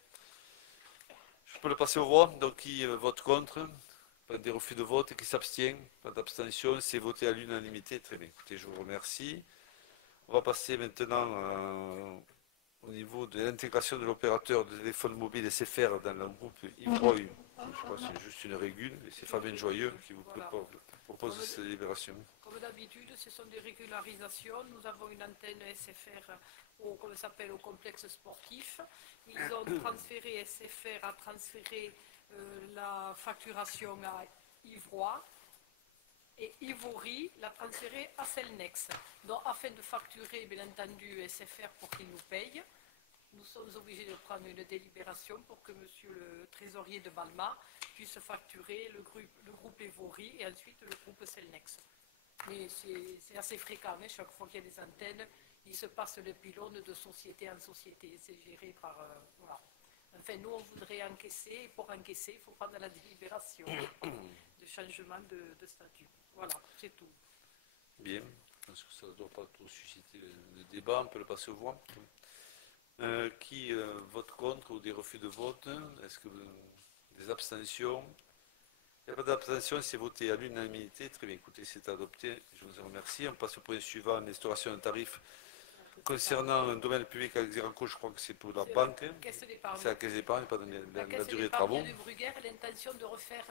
Je peux le passer au roi, donc qui vote contre, pas des refus de vote et qui s'abstient, pas d'abstention, c'est voté à l'unanimité. Très bien, écoutez, je vous remercie. On va passer maintenant au niveau de l'intégration de l'opérateur de téléphone mobile SFR dans le groupe Ivroy. Je crois que c'est juste une régule, et c'est Fabien Joyeux qui vous propose. propose ces délibérations. Comme d'habitude, ce sont des régularisations. Nous avons une antenne SFR au complexe sportif. Ils ont transféré, SFR a transféré la facturation à Ivroy et Ivory l'a transféré à Celnex. Donc, afin de facturer, bien entendu, SFR pour qu'il nous paye, nous sommes obligés de prendre une délibération pour que monsieur le trésorier de Balma puisse facturer le groupe Ivory et ensuite le groupe Celnex. Mais c'est assez fréquent, hein, chaque fois qu'il y a des antennes, il se passe le pylône de société en société. C'est géré par... voilà. Enfin, nous, on voudrait encaisser, et pour encaisser, il faut prendre la délibération de changement de statut. Voilà, c'est tout. Bien, je pense que ça ne doit pas trop susciter le débat, on peut le passer aux voix. Qui vote contre ou des refus de vote? Est-ce que des abstentions? Il n'y a pas d'abstention, c'est voté à l'unanimité. Très bien, écoutez, c'est adopté. Je vous en remercie. On passe au point suivant, l'instauration d'un tarif concernant un domaine public à Xeraco. Je crois que c'est pour la banque. C'est la caisse d'épargne, pas la durée des travaux. De Bruguère a l'intention de refaire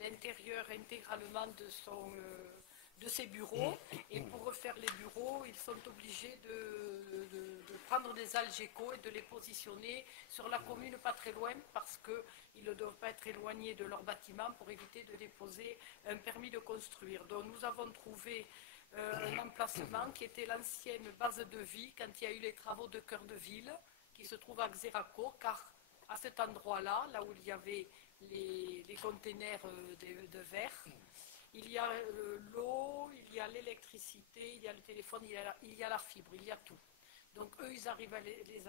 l'intérieur intégralement de ses bureaux. Et pour refaire les bureaux, ils sont obligés de prendre des Algeco et de les positionner sur la commune pas très loin parce qu'ils ne doivent pas être éloignés de leur bâtiment pour éviter de déposer un permis de construire. Donc nous avons trouvé un emplacement qui était l'ancienne base de vie quand il y a eu les travaux de cœur de ville qui se trouve à Xeraco, car à cet endroit-là, là où il y avait les containers de verre, il y a l'eau, il y a l'électricité, il y a le téléphone, il y a la fibre, il y a tout. Donc eux, ils arrivent à les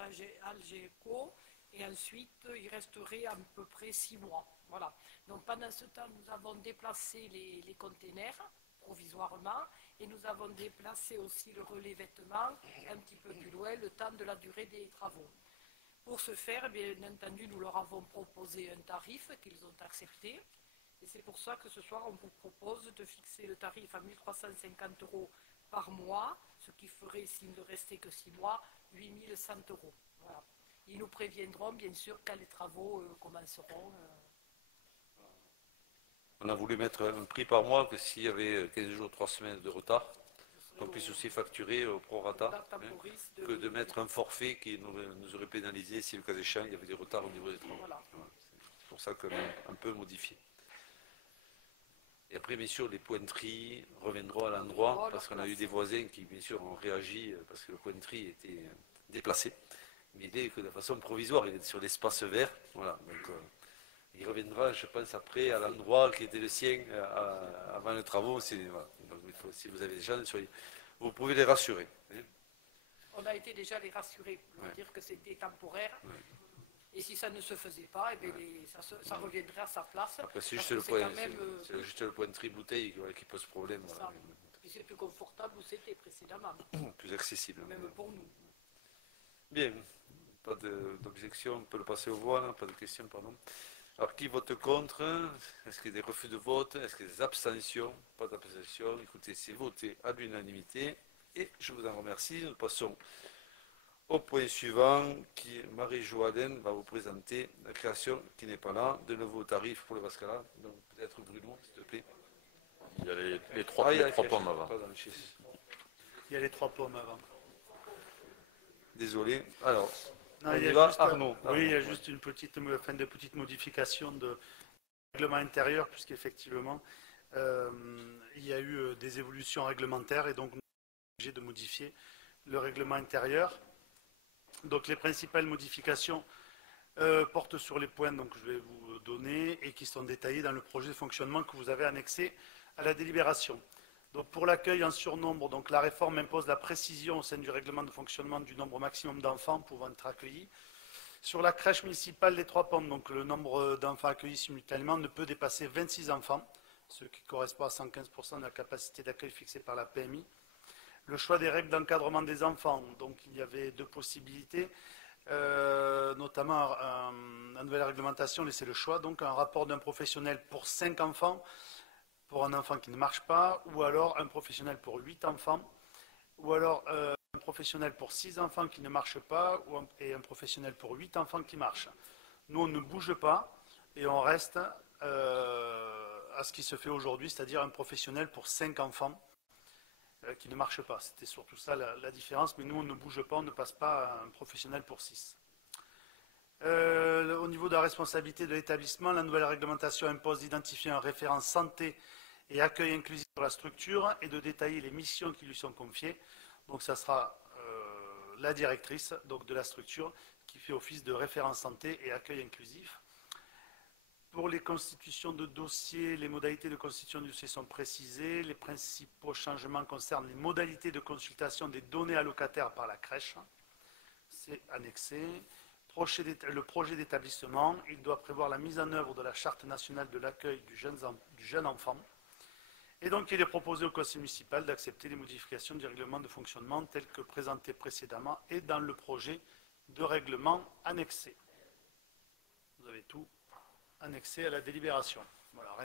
Algeco et ensuite, il resterait à peu près 6 mois. Voilà. Donc pendant ce temps, nous avons déplacé les containers provisoirement et nous avons déplacé aussi le relais vêtements un petit peu plus loin, le temps de la durée des travaux. Pour ce faire, bien entendu, nous leur avons proposé un tarif qu'ils ont accepté. Et c'est pour ça que ce soir, on vous propose de fixer le tarif à 1 350 € par mois, ce qui ferait, s'il ne restait que 6 mois, 8 100 €. Voilà. Ils nous préviendront, bien sûr, quand les travaux commenceront. On a voulu mettre un prix par mois, que s'il y avait 15 jours, 3 semaines de retard, qu'on puisse aussi facturer au prorata, que de mettre un forfait qui nous aurait pénalisé si, le cas échéant, il y avait des retards au niveau des travaux. Voilà. C'est pour ça qu'on a un peu modifié. Et après, bien sûr, les pointeries reviendront à l'endroit, parce qu'on a eu des voisins qui, bien sûr, ont réagi, parce que le point de tri était déplacé. Mais il est que de façon provisoire, il est sur l'espace vert. Voilà. Donc, il reviendra, je pense, après à l'endroit qui était le sien avant les travaux. Voilà. Donc, si vous avez des gens, vous pouvez les rassurer. Hein. On a été déjà les rassurer, pour dire que c'était temporaire. Ouais. Et si ça ne se faisait pas, eh bien, ça reviendrait à sa place. Après, c'est juste, juste le point de tri bouteille qui pose problème. Voilà. Puis c'est plus confortable où c'était précédemment. Plus accessible. Même pour nous. Bien. Pas d'objection, on peut le passer au voix, pas de questions, pardon. Alors, qui vote contre? Est-ce qu'il y a des refus de vote? Est-ce qu'il y a des abstentions? Pas d'abstention. Écoutez, c'est voté à l'unanimité. Et je vous en remercie. Nous passons au point suivant, qui Marie-Joaden va vous présenter la création, qui n'est pas là, de nouveaux tarifs pour le Vascala. Donc, peut-être Bruno, s'il te plaît. Il y a les trois pommes avant. Il y a les 3 pommes avant. Désolé. Alors, non, il y a juste Arnaud. Oui, il y a juste une petite modification de règlement intérieur, puisqu'effectivement, il y a eu des évolutions réglementaires et donc nous sommes obligés de modifier le règlement intérieur. Donc les principales modifications portent sur les points que je vais vous donner et qui sont détaillés dans le projet de fonctionnement que vous avez annexé à la délibération. Donc pour l'accueil en surnombre, donc la réforme impose la précision au sein du règlement de fonctionnement du nombre maximum d'enfants pouvant être accueillis. Sur la crèche municipale des 3 pommes, donc le nombre d'enfants accueillis simultanément ne peut dépasser 26 enfants, ce qui correspond à 115% de la capacité d'accueil fixée par la PMI. Le choix des règles d'encadrement des enfants, donc il y avait 2 possibilités, notamment en nouvelle réglementation, laisser le choix, donc un rapport d'un professionnel pour 5 enfants, pour un enfant qui ne marche pas, ou alors un professionnel pour 8 enfants, ou alors un professionnel pour 6 enfants qui ne marchent pas, et un professionnel pour 8 enfants qui marchent. Nous, on ne bouge pas, et on reste à ce qui se fait aujourd'hui, c'est-à-dire un professionnel pour 5 enfants qui ne marche pas. C'était surtout ça la différence, mais nous on ne bouge pas, on ne passe pas à un professionnel pour 6. Au niveau de la responsabilité de l'établissement, la nouvelle réglementation impose d'identifier un référent santé et accueil inclusif pour la structure et de détailler les missions qui lui sont confiées. Donc ça sera la directrice donc, de la structure qui fait office de référent santé et accueil inclusif. Pour les constitutions de dossiers, les modalités de constitution de dossier sont précisées. Les principaux changements concernent les modalités de consultation des données allocataires par la crèche. C'est annexé. Le projet d'établissement, il doit prévoir la mise en œuvre de la charte nationale de l'accueil du jeune enfant. Et donc, il est proposé au conseil municipal d'accepter les modifications du règlement de fonctionnement tel que présenté précédemment et dans le projet de règlement annexé. Vous avez tout annexé à la délibération. Voilà,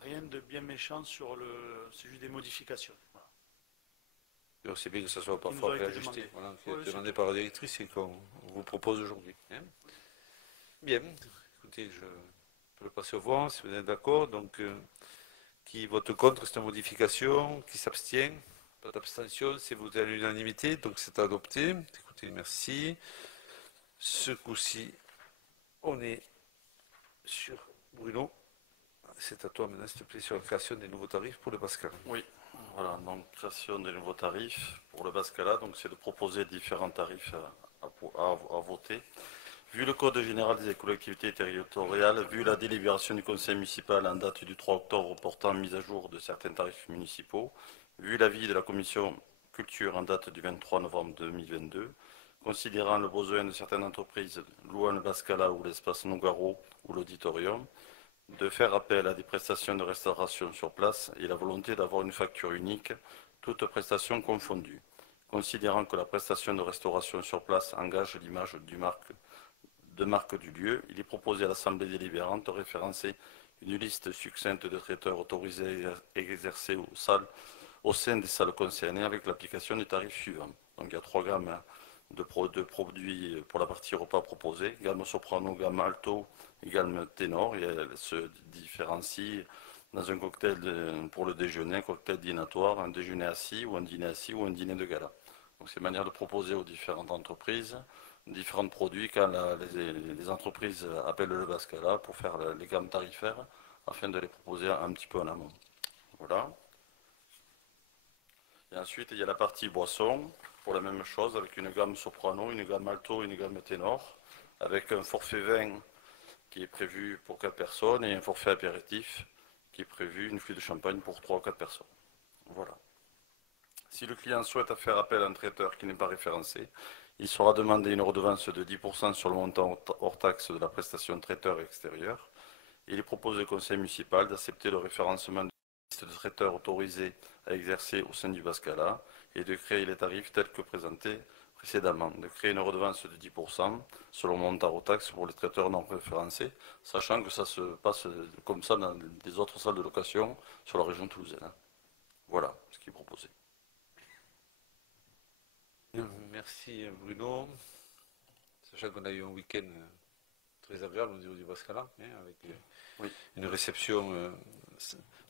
rien de bien méchant sur c'est juste des modifications. Voilà. C'est bien que ça soit parfois réajusté, voilà, qui a été demandé par la directrice et qu'on vous propose aujourd'hui. Hein. Bien, écoutez, je peux le passer au vote si vous êtes d'accord. Donc, qui vote contre cette modification, qui s'abstient, pas d'abstention, c'est voté à l'unanimité, donc c'est adopté. Écoutez, merci. Ce coup-ci, on est sur Bruno. C'est à toi maintenant, s'il te plaît, sur la création des nouveaux tarifs pour le Pascal. Oui, voilà, donc création des nouveaux tarifs pour le Bascala, donc c'est de proposer différents tarifs à voter. Vu le Code général des collectivités territoriales, vu la délibération du Conseil municipal en date du 3 octobre portant mise à jour de certains tarifs municipaux, vu l'avis de la Commission culture en date du 23 novembre 2022, considérant le besoin de certaines entreprises louant le Bascala ou l'espace Nougaro ou l'auditorium, de faire appel à des prestations de restauration sur place et la volonté d'avoir une facture unique, toutes prestations confondues. Considérant que la prestation de restauration sur place engage l'image de marque du lieu, il est proposé à l'Assemblée délibérante de référencer une liste succincte de traiteurs autorisés à exercer au sein des salles concernées avec l'application des tarifs suivants. Donc il y a 3 gammes de produits pour la partie repas proposée, gamme soprano, gamme alto et gamme ténor, et elle se différencie dans un cocktail pour le déjeuner, un cocktail dînatoire, un déjeuner assis ou un dîner de gala. Donc c'est une manière de proposer aux différentes entreprises différents produits quand les entreprises appellent le Bascala pour faire les gammes tarifaires afin de les proposer un petit peu en amont. Voilà. Et ensuite, il y a la partie boisson, pour la même chose, avec une gamme soprano, une gamme alto, une gamme ténor, avec un forfait vin qui est prévu pour 4 personnes et un forfait apéritif qui est prévu, une flûte de champagne pour 3 ou 4 personnes. Voilà. Si le client souhaite faire appel à un traiteur qui n'est pas référencé, il sera demandé une redevance de 10% sur le montant hors taxe de la prestation traiteur extérieur. Il est proposé au conseil municipal d'accepter le référencement de la liste de traiteurs autorisés à exercer au sein du Bascala et de créer les tarifs tels que présentés précédemment, de créer une redevance de 10% sur le montant hors taxe pour les traiteurs non référencés, sachant que ça se passe comme ça dans des autres salles de location sur la région toulousaine. Voilà ce qui est proposé. Merci Bruno. Sachant qu'on a eu un week-end très agréable au niveau du Bascala, hein, avec une réception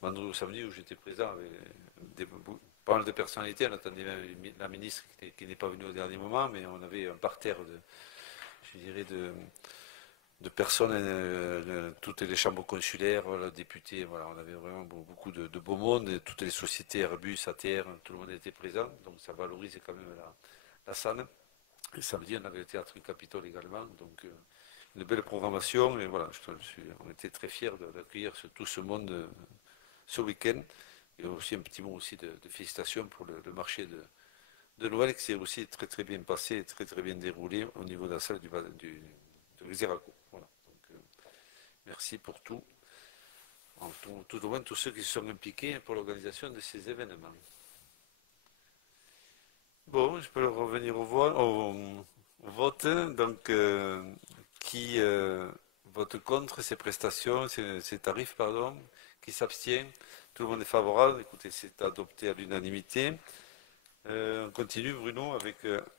vendredi ou samedi où j'étais présent avec pas mal de personnalités. On attendait même la ministre qui n'est pas venue au dernier moment, mais on avait un parterre de personnes, toutes les chambres consulaires, le député, voilà, on avait vraiment beaucoup de beau monde, et toutes les sociétés, Airbus, ATR, tout le monde était présent, donc ça valorise quand même la salle. Et samedi, on avait le théâtre Capitole également, donc une belle programmation, et voilà, on était très fiers d'accueillir tout ce monde ce week-end, et aussi un petit mot aussi de félicitations pour le marché de Noël, qui s'est aussi très très bien passé, et très très bien déroulé au niveau de la salle de l'Xeraco. Voilà. Donc, merci pour tout au moins tous ceux qui se sont impliqués pour l'organisation de ces événements. Bon, je peux revenir au vote. Donc, qui vote contre ces prestations, ces tarifs, pardon, qui s'abstient? Tout le monde est favorable. Écoutez, c'est adopté à l'unanimité. On continue, Bruno, avec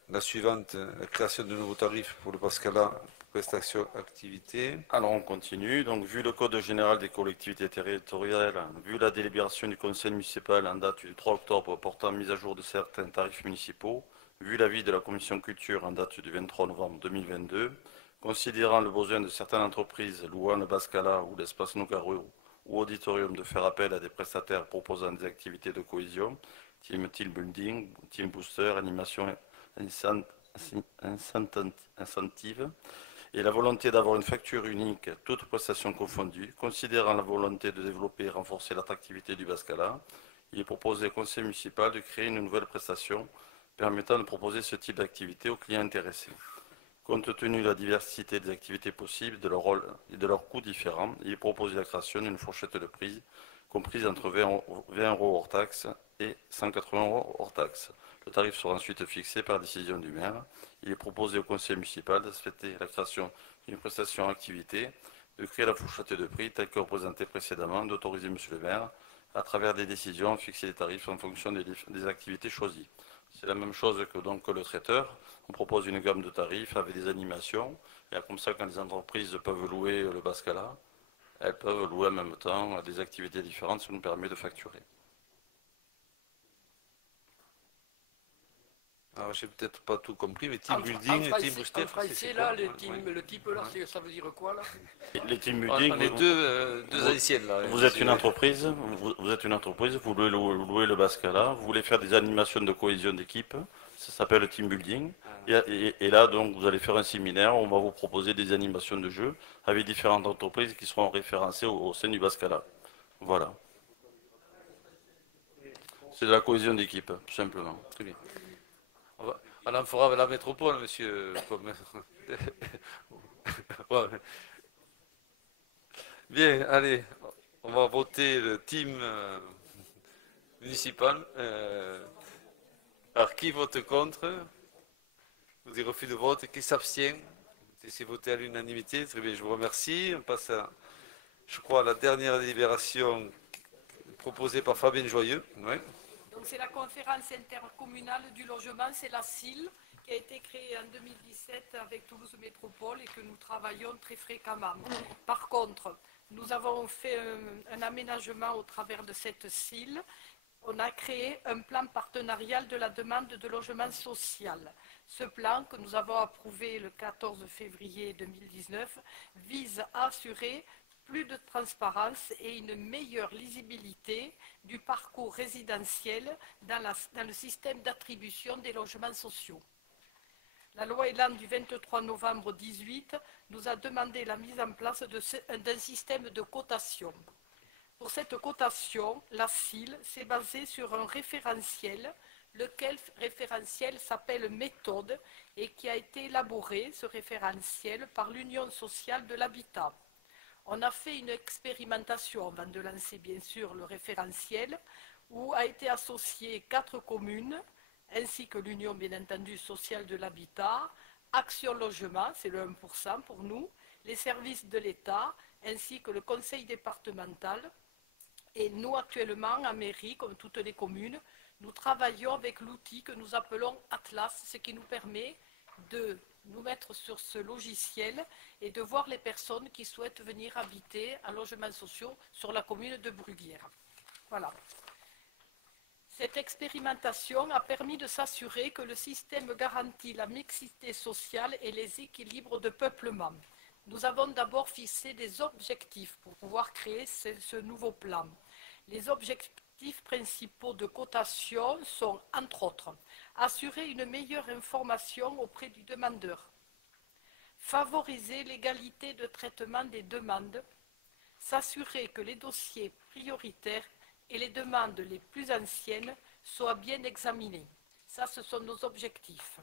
la suivante, la création de nouveaux tarifs pour le Bascala prestation activité. Alors on continue. Donc vu le Code général des collectivités territoriales, vu la délibération du Conseil municipal en date du 3 octobre portant mise à jour de certains tarifs municipaux, vu l'avis de la Commission culture en date du 23 novembre 2022, considérant le besoin de certaines entreprises louant le Bascala ou l'espace Nougaro ou auditorium de faire appel à des prestataires proposant des activités de cohésion, team building, team booster, animation incentive, et la volonté d'avoir une facture unique, toutes prestations confondues, considérant la volonté de développer et renforcer l'attractivité du Bascala, il est proposé au conseil municipal de créer une nouvelle prestation permettant de proposer ce type d'activité aux clients intéressés. Compte tenu de la diversité des activités possibles et de leurs coûts différents, il est proposé la création d'une fourchette de prix comprise entre 20 € hors taxe et 180 € hors taxe. Le tarif sera ensuite fixé par décision du maire. Il est proposé au conseil municipal de souhaiter la création d'une prestation activité, de créer la fourchette de prix telle que représentée précédemment, d'autoriser monsieur le maire, à travers des décisions, à fixer les tarifs en fonction des activités choisies. C'est la même chose que donc le traiteur. On propose une gamme de tarifs avec des animations. Et comme ça, quand les entreprises peuvent louer le Bascala, elles peuvent louer en même temps des activités différentes, ça nous permet de facturer. Alors, j'ai peut-être pas tout compris, mais team building et team booster. En français, là, le type, là, ça veut dire quoi, là? Les team building, on est deux haïtiennes, là. Vous êtes une entreprise, vous louez le Bascala, vous voulez faire des animations de cohésion d'équipe, ça s'appelle le team building. Et là, donc, vous allez faire un séminaire, on va vous proposer des animations de jeu avec différentes entreprises qui seront référencées au sein du Bascala. Voilà. C'est de la cohésion d'équipe, tout simplement. Très bien. On en fera avec la métropole, monsieur. Ouais. Bien, allez, on va voter le team municipal. Alors, qui vote contre? Vous dites refus de vote. Qui s'abstient? C'est voté à l'unanimité. Très bien, je vous remercie. On passe à, je crois, à la dernière délibération proposée par Fabienne Joyeux. Ouais. Donc c'est la conférence intercommunale du logement, c'est la CIL, qui a été créée en 2017 avec Toulouse Métropole et que nous travaillons très fréquemment. Par contre, nous avons fait un aménagement au travers de cette CIL. On a créé un plan partenarial de la demande de logement social. Ce plan, que nous avons approuvé le 14 février 2019, vise à assurer plus de transparence et une meilleure lisibilité du parcours résidentiel dans le système d'attribution des logements sociaux. La loi Elan du 23 novembre 2018 nous a demandé la mise en place d'un système de cotation. Pour cette cotation, la CIL s'est basée sur un référentiel, lequel référentiel s'appelle méthode et qui a été élaboré, ce référentiel, par l'Union sociale de l'habitat. On a fait une expérimentation avant de lancer bien sûr le référentiel où a été associé 4 communes ainsi que l'Union bien entendu sociale de l'habitat, Action Logement, c'est le 1% pour nous, les services de l'État ainsi que le conseil départemental. Et nous actuellement en mairie, comme toutes les communes, nous travaillons avec l'outil que nous appelons Atlas, ce qui nous permet de nous mettre sur ce logiciel et de voir les personnes qui souhaitent venir habiter en logements sociaux sur la commune de Bruguière. Voilà. Cette expérimentation a permis de s'assurer que le système garantit la mixité sociale et les équilibres de peuplement. Nous avons d'abord fixé des objectifs pour pouvoir créer ce nouveau plan. Les objectifs principaux de cotation sont, entre autres, assurer une meilleure information auprès du demandeur, favoriser l'égalité de traitement des demandes, s'assurer que les dossiers prioritaires et les demandes les plus anciennes soient bien examinés. Ça, ce sont nos objectifs.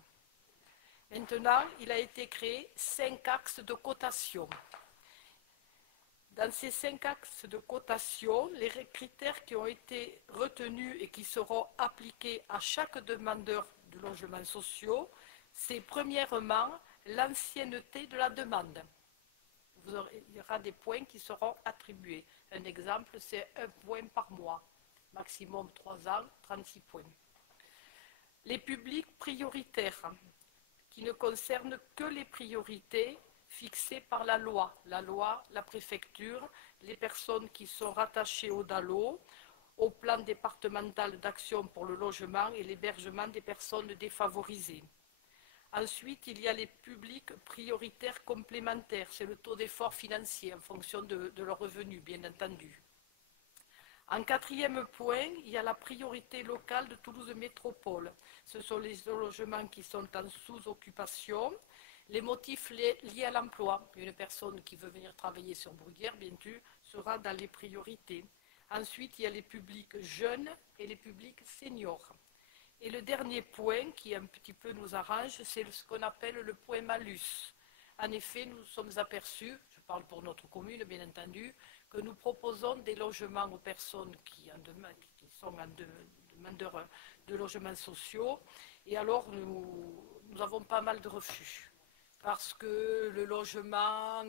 Maintenant, il a été créé 5 axes de cotation. Dans ces 5 axes de cotation, les critères qui ont été retenus et qui seront appliqués à chaque demandeur de logements sociaux, c'est premièrement l'ancienneté de la demande. Il y aura des points qui seront attribués. Un exemple, c'est 1 point par mois, maximum 3 ans, 36 points. Les publics prioritaires, qui ne concernent que les priorités fixés par la loi, la préfecture, les personnes qui sont rattachées au DALO, au plan départemental d'action pour le logement et l'hébergement des personnes défavorisées. Ensuite, il y a les publics prioritaires complémentaires, c'est le taux d'effort financier en fonction de leurs revenus, bien entendu. En quatrième point, il y a la priorité locale de Toulouse Métropole. Ce sont les logements qui sont en sous-occupation, les motifs liés à l'emploi. Une personne qui veut venir travailler sur Bruguière, bien sûr, sera dans les priorités. Ensuite, il y a les publics jeunes et les publics seniors. Et le dernier point qui un petit peu nous arrange, c'est ce qu'on appelle le point malus. En effet, nous sommes aperçus, je parle pour notre commune bien entendu, que nous proposons des logements aux personnes qui sont en demandeurs de logements sociaux. Et alors, nous avons pas mal de refus. Parce que le logement,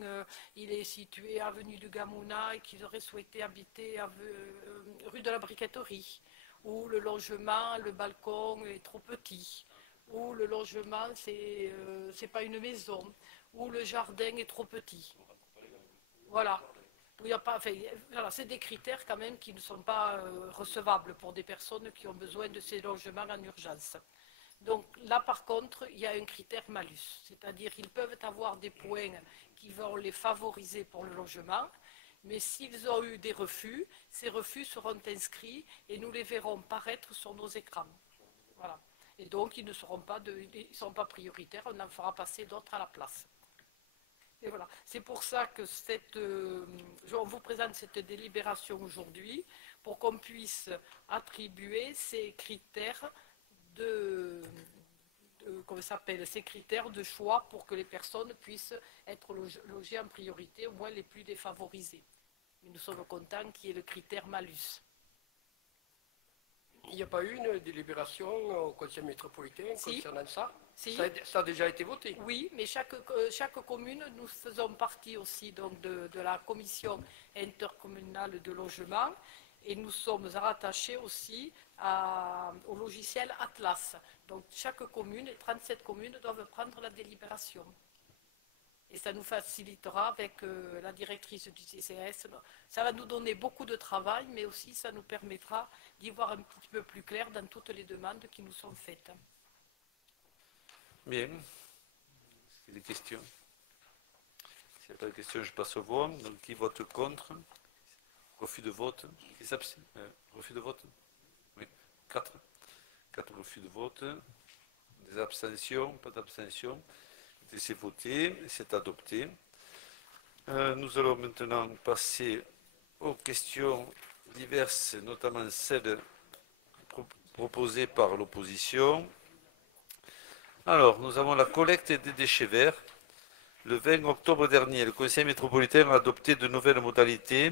il est situé avenue du Gamouna et qu'ils auraient souhaité habiter rue de la Briqueterie. Ou le logement, le balcon est trop petit. Ou le logement, c'est pas une maison. Ou le jardin est trop petit. Voilà. Voilà, c'est des critères quand même qui ne sont pas recevables pour des personnes qui ont besoin de ces logements en urgence. Donc là, par contre, il y a un critère malus, c'est-à-dire qu'ils peuvent avoir des points qui vont les favoriser pour le logement, mais s'ils ont eu des refus, ces refus seront inscrits et nous les verrons paraître sur nos écrans. Voilà. Et donc, ils ne seront pas, sont pas prioritaires, on en fera passer d'autres à la place. Et voilà. C'est pour ça que on vous présente cette délibération aujourd'hui, pour qu'on puisse attribuer ces critères ces critères de choix pour que les personnes puissent être logées en priorité, au moins les plus défavorisées. Mais nous sommes contents qu'il y ait le critère malus. Il n'y a pas eu une délibération au Conseil métropolitain concernant ça? Si. Ça a déjà été voté? Oui, mais chaque commune, nous faisons partie aussi donc, de la commission intercommunale de logement. Et nous sommes rattachés aussi au logiciel Atlas. Donc chaque commune, les 37 communes, doivent prendre la délibération. Et ça nous facilitera avec la directrice du CCS. Ça va nous donner beaucoup de travail, mais aussi ça nous permettra d'y voir un petit peu plus clair dans toutes les demandes qui nous sont faites. Bien. Est-ce qu'il y a des questions? S'il n'y a pas de questions, je passe au vote. Donc qui vote contre? Refus de vote. Qui s'abstient? Refus de vote? Oui. 4. 4 refus de vote. Des abstentions? Pas d'abstention. C'est voté. C'est adopté. Nous allons maintenant passer aux questions diverses, notamment celles proposées par l'opposition. Alors, nous avons la collecte des déchets verts. Le 20 octobre dernier, le Conseil métropolitain a adopté de nouvelles modalités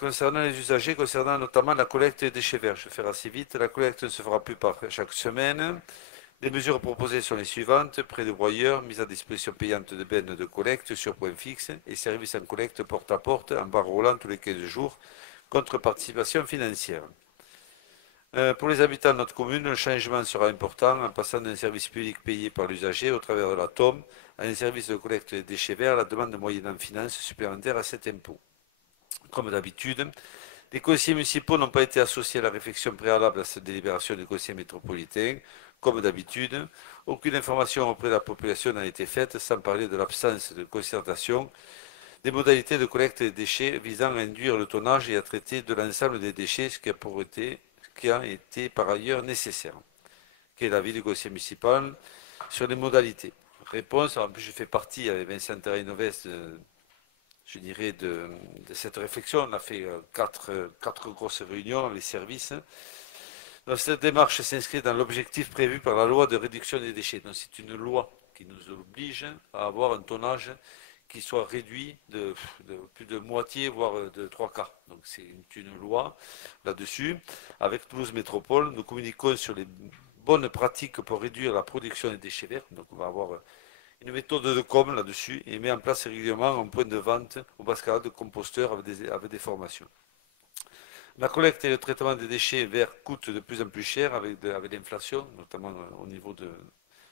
concernant les usagers, concernant notamment la collecte des déchets verts. Je vais faire assez vite. La collecte ne se fera plus par chaque semaine. Les mesures proposées sont les suivantes: prêt de broyeurs, mise à disposition payante de bennes de collecte sur point fixe et services en collecte porte à porte en barre roulant tous les 15 jours, contre participation financière. Pour les habitants de notre commune, le changement sera important en passant d'un service public payé par l'usager au travers de la TOM à un service de collecte des déchets verts à la demande moyennant finances supplémentaires à cet impôt. Comme d'habitude, les conseillers municipaux n'ont pas été associés à la réflexion préalable à cette délibération du conseil métropolitain. Comme d'habitude, aucune information auprès de la population n'a été faite, sans parler de l'absence de concertation des modalités de collecte des déchets visant à induire le tonnage et à traiter de l'ensemble des déchets, ce qui a été par ailleurs nécessaire. Quel est l'avis du conseil municipal sur les modalités? Réponse: en plus je fais partie avec Vincent Terrain-Novès je dirais de cette réflexion. On a fait quatre grosses réunions, les services. Donc, cette démarche s'inscrit dans l'objectif prévu par la loi de réduction des déchets. Donc c'est une loi qui nous oblige à avoir un tonnage qui soit réduit de plus de moitié, voire de 3/4. Donc c'est une loi là-dessus. Avec Toulouse Métropole, nous communiquons sur les bonnes pratiques pour réduire la production des déchets verts. Donc on va avoir une méthode de com là-dessus et met en place régulièrement un point de vente au Bascala de composteurs avec des formations. La collecte et le traitement des déchets verts coûtent de plus en plus cher avec l'inflation, notamment au niveau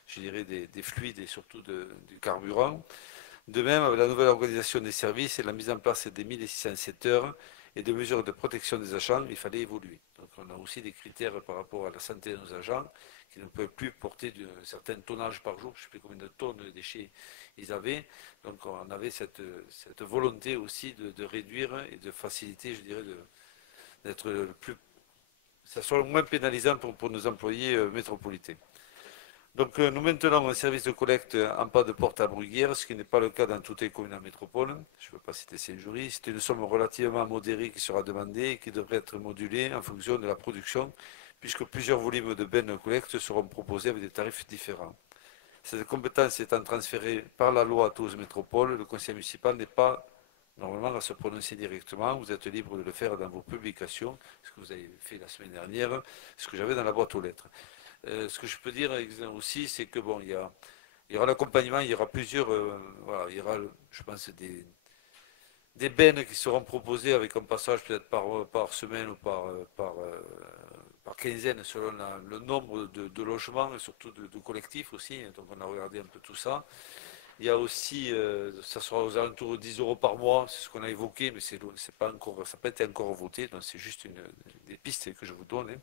je dirais, des fluides et surtout du carburant. De même, avec la nouvelle organisation des services et la mise en place des 1607 heures et de mesures de protection des agents, il fallait évoluer. Donc on a aussi des critères par rapport à la santé de nos agents qui ne peuvent plus porter un certain tonnage par jour. Je ne sais plus combien de tonnes de déchets ils avaient. Donc on avait cette volonté aussi de réduire et de faciliter, je dirais, d'être le plus, ça soit le moins pénalisant pour nos employés métropolitains. Donc nous maintenons un service de collecte en pas de porte à Bruguière, ce qui n'est pas le cas dans toutes les communes en métropole. Je ne veux pas citer Saint-Jury. C'est une somme relativement modérée qui sera demandée et qui devrait être modulée en fonction de la production, puisque plusieurs volumes de bennes de collecte seront proposés avec des tarifs différents. Cette compétence étant transférée par la loi à Toulouse Métropole, le conseil municipal n'est pas normalement à se prononcer directement. Vous êtes libre de le faire dans vos publications, ce que vous avez fait la semaine dernière, ce que j'avais dans la boîte aux lettres. Ce que je peux dire aussi, c'est que bon, il y aura l'accompagnement, il y aura plusieurs, voilà, il y aura, je pense, des bennes qui seront proposées avec un passage peut-être par semaine ou par quinzaine selon le nombre de logements et surtout de collectifs aussi. Donc on a regardé un peu tout ça. Il y a aussi, ça sera aux alentours de 10 euros par mois, c'est ce qu'on a évoqué, mais c'est pas encore, ça n'a pas été encore voté, donc c'est juste des pistes que je vous donne. Hein.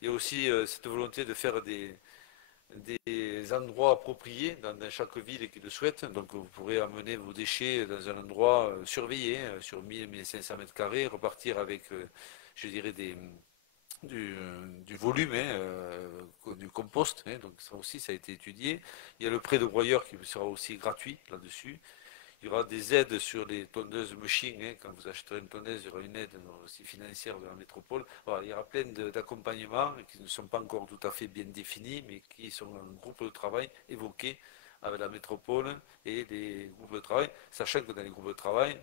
Il y a aussi cette volonté de faire des endroits appropriés dans chaque ville qui le souhaite. Donc vous pourrez amener vos déchets dans un endroit surveillé sur 1000-1500 mètres carrés, repartir avec, je dirais, du volume, du compost. Hein. Donc ça aussi, ça a été étudié. Il y a le prêt de broyeur qui sera aussi gratuit là-dessus. Il y aura des aides sur les tonneuses machines. Hein. Quand vous acheterez une tonneuse, il y aura une aide aussi financière de la métropole. Voilà, il y aura plein d'accompagnements qui ne sont pas encore tout à fait bien définis, mais qui sont un groupe de travail évoqué avec la métropole et les groupes de travail, sachant que dans les groupes de travail,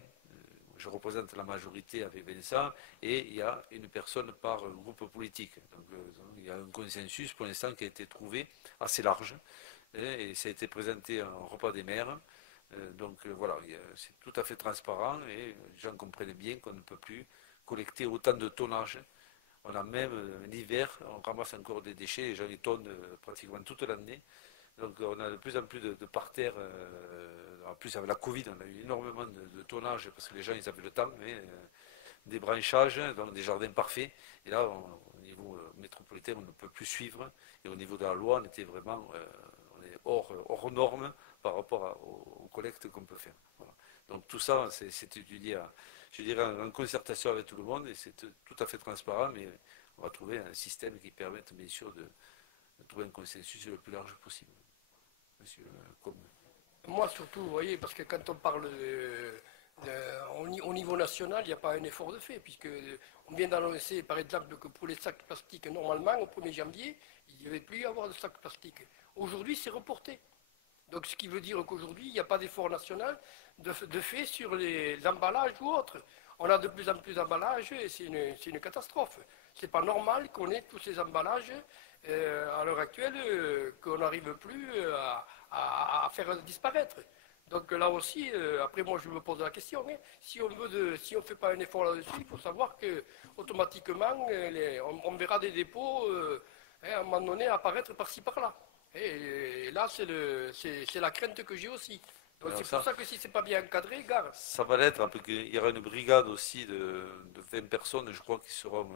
je représente la majorité avec Vincent, et il y a une personne par groupe politique. Donc il y a un consensus pour l'instant qui a été trouvé assez large, et ça a été présenté en repas des maires. Donc voilà, c'est tout à fait transparent et les gens comprennent bien qu'on ne peut plus collecter autant de tonnage. On a même l'hiver, on ramasse encore des déchets, les gens les tonnent pratiquement toute l'année. Donc on a de plus en plus de parterres. En plus avec la Covid, on a eu énormément de tonnage parce que les gens ils avaient le temps, mais des branchages, donc des jardins parfaits. Et là, au niveau métropolitain, on ne peut plus suivre. Et au niveau de la loi, on était vraiment on est hors norme par rapport aux collectes qu'on peut faire. Voilà. Donc tout ça, c'est étudié, je dirais, en concertation avec tout le monde, et c'est tout à fait transparent, mais on va trouver un système qui permette bien sûr de trouver un consensus le plus large possible. Monsieur Combe. Moi surtout, vous voyez, parce que quand on parle au niveau national, il n'y a pas un effort de fait, puisque on vient d'annoncer par exemple que pour les sacs plastiques, normalement, au 1er janvier, il ne devait plus y avoir de sacs plastiques. Aujourd'hui, c'est reporté. Donc ce qui veut dire qu'aujourd'hui, il n'y a pas d'effort national de fait sur les emballages ou autres. On a de plus en plus d'emballages et c'est une catastrophe. Ce n'est pas normal qu'on ait tous ces emballages à l'heure actuelle qu'on n'arrive plus à faire disparaître. Donc là aussi, après moi je me pose la question, hein, si on ne fait pas un effort là-dessus, il faut savoir que automatiquement on verra des dépôts à un moment donné apparaître par-ci par-là. Et là, c'est la crainte que j'ai aussi. Donc c'est pour ça que si c'est pas bien encadré, gare. Ça va l'être, parce qu'il y aura une brigade aussi de 20 personnes, je crois, qui seront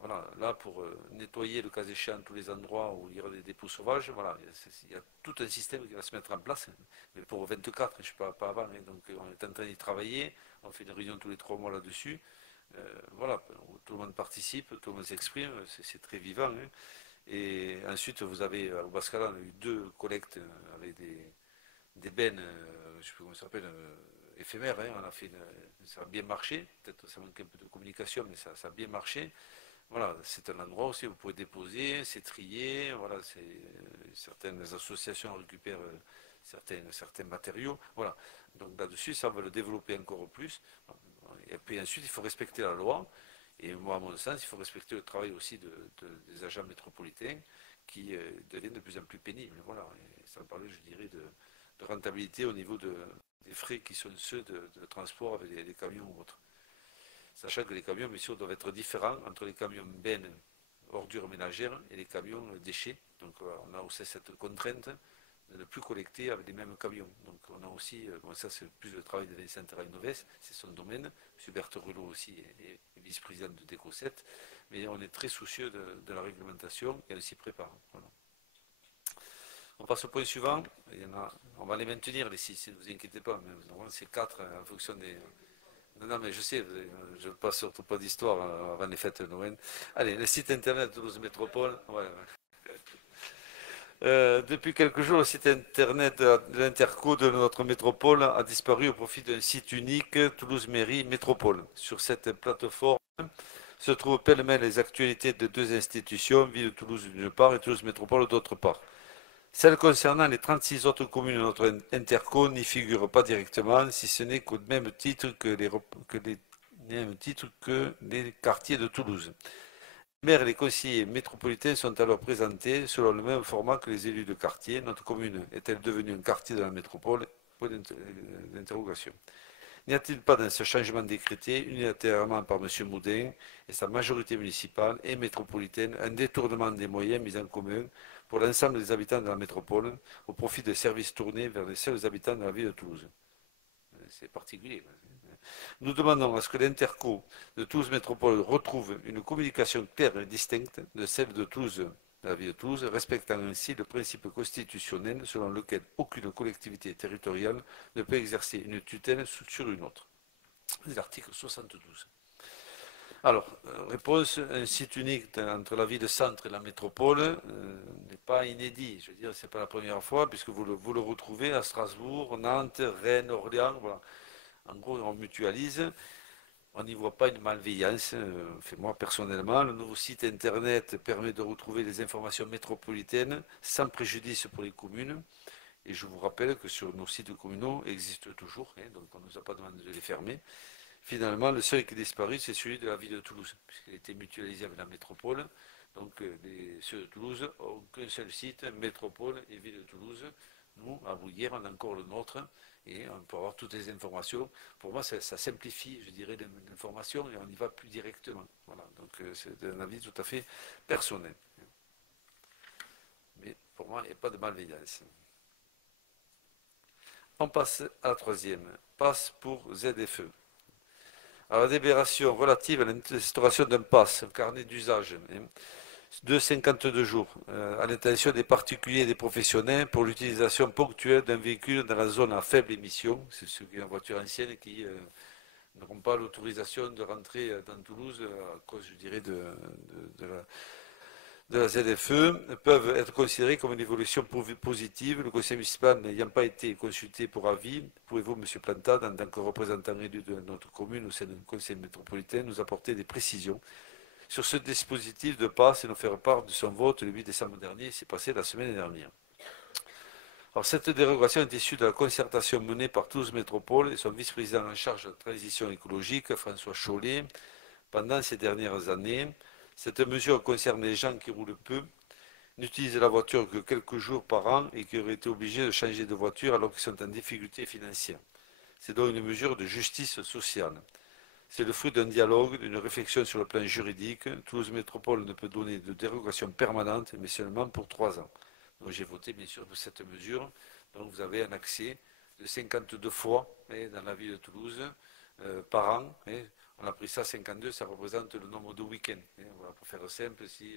voilà, là pour nettoyer le cas échéant tous les endroits où il y aura des dépôts sauvages. Voilà, il y a tout un système qui va se mettre en place, mais pour 24, je ne sais pas avant. Hein, donc on est en train d'y travailler, on fait une réunion tous les 3 mois là-dessus. Voilà, tout le monde participe, tout le monde s'exprime, c'est très vivant. Hein. Et ensuite, vous avez, au Bascala, on a eu 2 collectes avec des bennes, je ne sais plus comment ça s'appelle, éphémères. Hein. On a fait ça a bien marché. Peut-être ça manque un peu de communication, mais ça a bien marché. Voilà, c'est un endroit aussi où vous pouvez déposer, c'est trié. Voilà, certaines associations récupèrent certains matériaux. Voilà. Donc là-dessus, ça va le développer encore plus. Et puis ensuite, il faut respecter la loi. Et moi, à mon sens, il faut respecter le travail aussi des agents métropolitains qui deviennent de plus en plus pénibles. Voilà. Et ça parlait, je dirais, de rentabilité au niveau des frais qui sont ceux de transport avec les camions ou autres. Sachant que les camions, bien sûr, doivent être différents entre les camions bennes ordures ménagères et les camions déchets. Donc on a aussi cette contrainte de ne plus collecter avec les mêmes camions. Donc on a aussi, bon, ça c'est plus le travail de Vincent Terrainoves, c'est son domaine. M. Berthelot aussi est vice-président de DECO7, mais on est très soucieux de la réglementation et on s'y prépare. Voilà. On passe au point suivant. On va les maintenir les 6, ne vous inquiétez pas, mais c'est 4 en fonction des... Non, mais je sais, je ne passe surtout pas d'histoire avant les fêtes de Noël. Allez, le site internet de Toulouse Métropole. Ouais. Depuis quelques jours, le site internet de l'Interco de notre métropole a disparu au profit d'un site unique, Toulouse Mairie Métropole. Sur cette plateforme se trouvent pêle-mêle les actualités de 2 institutions, Ville de Toulouse d'une part et Toulouse Métropole d'autre part. Celles concernant les 36 autres communes de notre Interco n'y figurent pas directement, si ce n'est qu'au même titre que les quartiers de Toulouse. Les maires et les conseillers métropolitains sont alors présentés selon le même format que les élus de quartier. Notre commune est-elle devenue un quartier de la métropole? Point d'interrogation. N'y a-t-il pas dans ce changement décrété unilatéralement par M. Moudin et sa majorité municipale et métropolitaine un détournement des moyens mis en commun pour l'ensemble des habitants de la métropole au profit de services tournés vers les seuls habitants de la ville de Toulouse? C'est particulier. Nous demandons à ce que l'Interco de Toulouse Métropole retrouve une communication claire et distincte de celle de Toulouse, de la ville de Toulouse, respectant ainsi le principe constitutionnel selon lequel aucune collectivité territoriale ne peut exercer une tutelle sur une autre. C'est l'article 72. Alors, réponse, un site unique entre la ville-centre et la métropole n'est pas inédit. Je veux dire, ce n'est pas la première fois, puisque vous le retrouvez à Strasbourg, Nantes, Rennes, Orléans, voilà. En gros, on mutualise, on n'y voit pas une malveillance. Moi, personnellement, le nouveau site internet permet de retrouver les informations métropolitaines sans préjudice pour les communes. Et je vous rappelle que sur nos sites communaux existent toujours, donc on ne nous a pas demandé de les fermer. Finalement, le seul qui est disparu, c'est celui de la ville de Toulouse, puisqu'il a été mutualisé avec la métropole. Donc, ceux de Toulouse n'ont qu'un seul site, métropole et ville de Toulouse. Nous, à Bruyères, on a encore le nôtre. Et on peut avoir toutes les informations. Pour moi, ça simplifie, je dirais, l'information et on y va plus directement. Voilà. Donc, c'est un avis tout à fait personnel. Mais pour moi, il n'y a pas de malveillance. On passe à la troisième. Passe pour ZFE. Alors, la délibération relative à l'instauration d'un pass, un carnet d'usage, de 52 jours, à l'intention des particuliers et des professionnels pour l'utilisation ponctuelle d'un véhicule dans la zone à faible émission. C'est ceux qui ont une voiture ancienne qui n'auront pas l'autorisation de rentrer dans Toulouse à cause, je dirais, de la ZFE, peuvent être considérés comme une évolution positive. Le conseil municipal n'ayant pas été consulté pour avis, pouvez-vous, M. Plantade, en tant que représentant élu de notre commune au sein du conseil métropolitain, nous apporter des précisions sur ce dispositif de passe et nous faire part de son vote le 8 décembre dernier, c'est passé la semaine dernière. Alors, cette dérogation est issue de la concertation menée par Toulouse Métropole et son vice-président en charge de la transition écologique, François Chollet, pendant ces dernières années. Cette mesure concerne les gens qui roulent peu, n'utilisent la voiture que quelques jours par an et qui auraient été obligés de changer de voiture alors qu'ils sont en difficulté financière. C'est donc une mesure de justice sociale. C'est le fruit d'un dialogue, d'une réflexion sur le plan juridique. Toulouse Métropole ne peut donner de dérogation permanente, mais seulement pour 3 ans. Donc j'ai voté bien sûr pour cette mesure. Donc vous avez un accès de 52 fois dans la ville de Toulouse par an. On a pris ça 52, ça représente le nombre de week-ends. Voilà, pour faire simple, si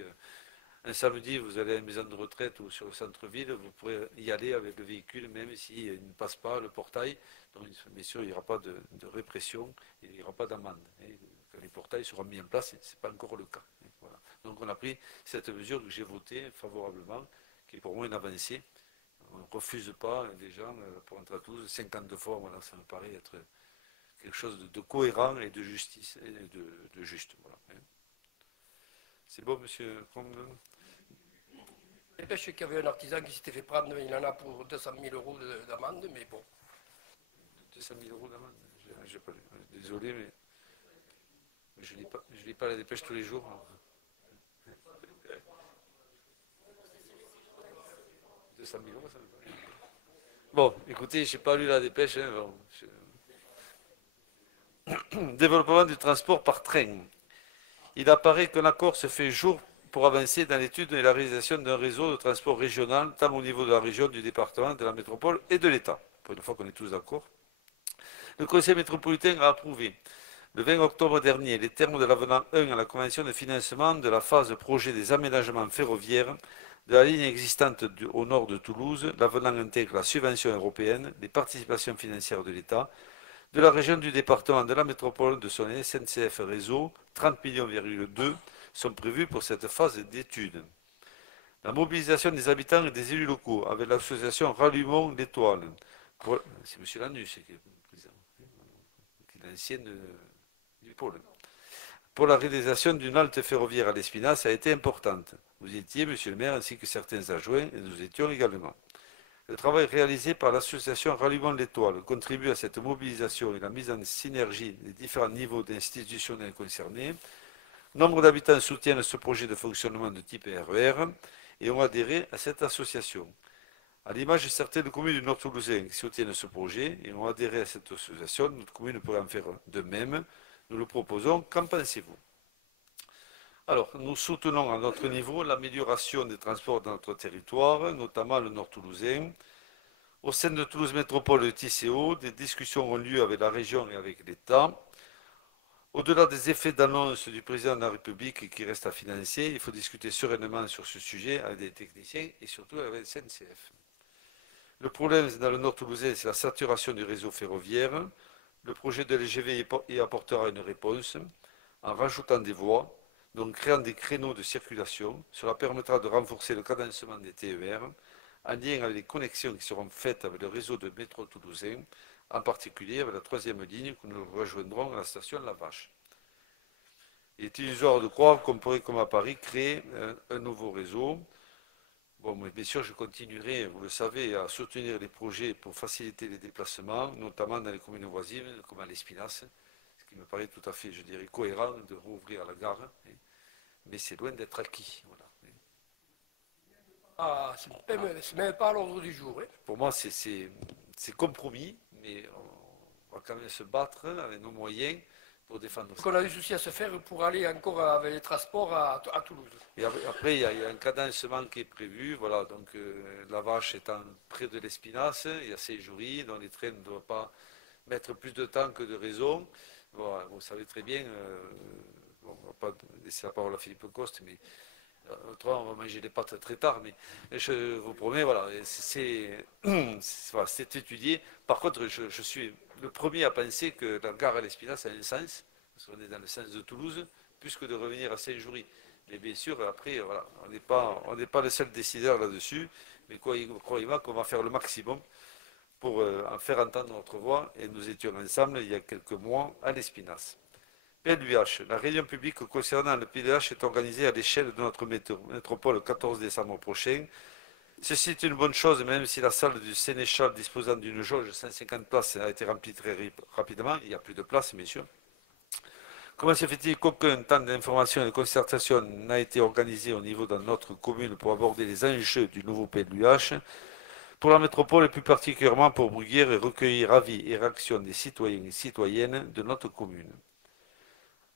un samedi vous allez à une maison de retraite ou sur le centre-ville, vous pourrez y aller avec le véhicule, même s'il ne passe pas le portail. Donc, bien sûr, il n'y aura pas de répression, il n'y aura pas d'amende. Quand les portails seront mis en place, ce n'est pas encore le cas. Voilà. Donc on a pris cette mesure que j'ai votée favorablement, qui est pour moi une avancée. On ne refuse pas les gens pour entrer à Toulouse 52 fois. Voilà, ça me paraît être quelque chose de cohérent et de justice et de juste. Voilà. C'est bon, monsieur Combe? Je sais qu'il y avait un artisan qui s'était fait prendre, il en a pour 200 000 € d'amende, mais bon. 200 000 € d'amende? J'ai pas lu. Désolé, mais je lis pas la dépêche tous les jours. 200 000 €, ça me paraît. Bon, écoutez, je n'ai pas lu la dépêche. Développement du transport par train. Il apparaît qu'un accord se fait jour pour avancer dans l'étude et la réalisation d'un réseau de transport régional, tant au niveau de la région, du département, de la métropole et de l'État. Pour une fois qu'on est tous d'accord. Le Conseil métropolitain a approuvé le 20 octobre dernier les termes de l'avenant 1 à la convention de financement de la phase projet des aménagements ferroviaires de la ligne existante au nord de Toulouse. L'avenant intègre la subvention européenne, les participations financières de l'État, de la région, du département, de la métropole, de son SNCF Réseau, 30,2 millions sont prévus pour cette phase d'étude. La mobilisation des habitants et des élus locaux avec l'association Rallumons l'Étoile. C'est M. Lanus qui est président, qui est l'ancien du pôle. Pour la réalisation d'une halte ferroviaire à l'Espinasse a été importante. Vous étiez, monsieur le maire, ainsi que certains adjoints, et nous étions également. Le travail réalisé par l'association Rallumons l'Étoile contribue à cette mobilisation et la mise en synergie des différents niveaux d'institutionnels concernés. Nombre d'habitants soutiennent ce projet de fonctionnement de type RER et ont adhéré à cette association. À l'image de certaines communes du Nord toulousain qui soutiennent ce projet et ont adhéré à cette association, notre commune pourrait en faire de même. Nous le proposons. Qu'en pensez-vous? Alors, nous soutenons à notre niveau l'amélioration des transports dans notre territoire, notamment le Nord toulousain. Au sein de Toulouse Métropole et TCO, des discussions ont lieu avec la région et avec l'État. Au-delà des effets d'annonce du président de la République qui reste à financer, il faut discuter sereinement sur ce sujet avec des techniciens et surtout avec la SNCF. Le problème dans le Nord toulousain, c'est la saturation du réseau ferroviaire. Le projet de LGV y apportera une réponse en rajoutant des voies, donc créant des créneaux de circulation. Cela permettra de renforcer le cadencement des TER en lien avec les connexions qui seront faites avec le réseau de métro toulousain, en particulier avec la 3e ligne que nous rejoindrons à la station La Vache. Il est illusoire de croire qu'on pourrait, comme à Paris, créer un nouveau réseau. Bon, mais bien sûr, je continuerai, vous le savez, à soutenir les projets pour faciliter les déplacements, notamment dans les communes voisines, comme à l'Espinasse, ce qui me paraît tout à fait, je dirais, cohérent de rouvrir la gare, mais c'est loin d'être acquis. Voilà. Ah, c'est même pas à l'ordre du jour. Hein. Pour moi, c'est compromis, mais on va quand même se battre avec nos moyens pour défendre ça. Qu'on a du souci à se faire pour aller encore avec les transports à Toulouse. Et après, il y a un cadencement qui est prévu. Voilà, donc La Vache étant près de l'Espinasse, il y a Saint-Jury, dont les trains ne doivent pas mettre plus de temps que de raison. Voilà, vous savez très bien, on ne va pas laisser la parole à Philippe Coste, mais autrement, on va manger les pâtes très tard. Mais je vous promets, voilà, c'est étudié. Par contre, je suis le premier à penser que la gare à l'Espinasse a un sens, parce qu'on est dans le sens de Toulouse, plus que de revenir à Saint-Jury. Mais bien sûr, après, voilà, on n'est pas le seul décideur là-dessus, mais croyez-moi qu'on va faire le maximum pour en faire entendre notre voix, et nous étions ensemble il y a quelques mois à l'Espinasse. PLUH. La réunion publique concernant le PLUH est organisée à l'échelle de notre métropole le 14 décembre prochain. Ceci est une bonne chose, même si la salle du Sénéchal disposant d'une jauge de 150 places a été remplie très rapidement. Il n'y a plus de place, bien sûr. Comment se fait-il qu'aucun temps d'information et de concertation n'a été organisé au niveau de notre commune pour aborder les enjeux du nouveau PLUH pour la métropole et plus particulièrement pour Bruguière et recueillir avis et réactions des citoyens et citoyennes de notre commune?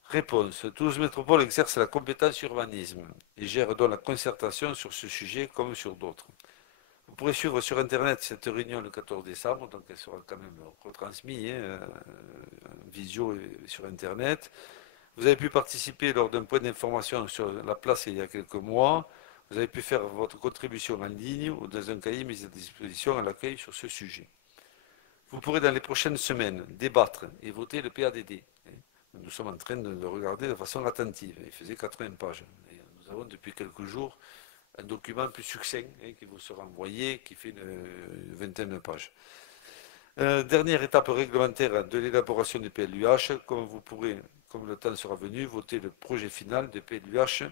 Réponse. Toulouse Métropole exerce la compétence urbanisme et gère donc la concertation sur ce sujet comme sur d'autres. Vous pourrez suivre sur Internet cette réunion le 14 décembre, donc elle sera quand même retransmise en visio et sur Internet. Vous avez pu participer lors d'un point d'information sur la place il y a quelques mois. Vous avez pu faire votre contribution en ligne ou dans un cahier mis à disposition à l'accueil sur ce sujet. Vous pourrez dans les prochaines semaines débattre et voter le PADD. Nous sommes en train de le regarder de façon attentive. Il faisait 80 pages. Et nous avons depuis quelques jours un document plus succinct qui vous sera envoyé, qui fait une vingtaine de pages. Dernière étape réglementaire de l'élaboration du PLUH, comme vous pourrez, comme le temps sera venu, voter le projet final de PLUH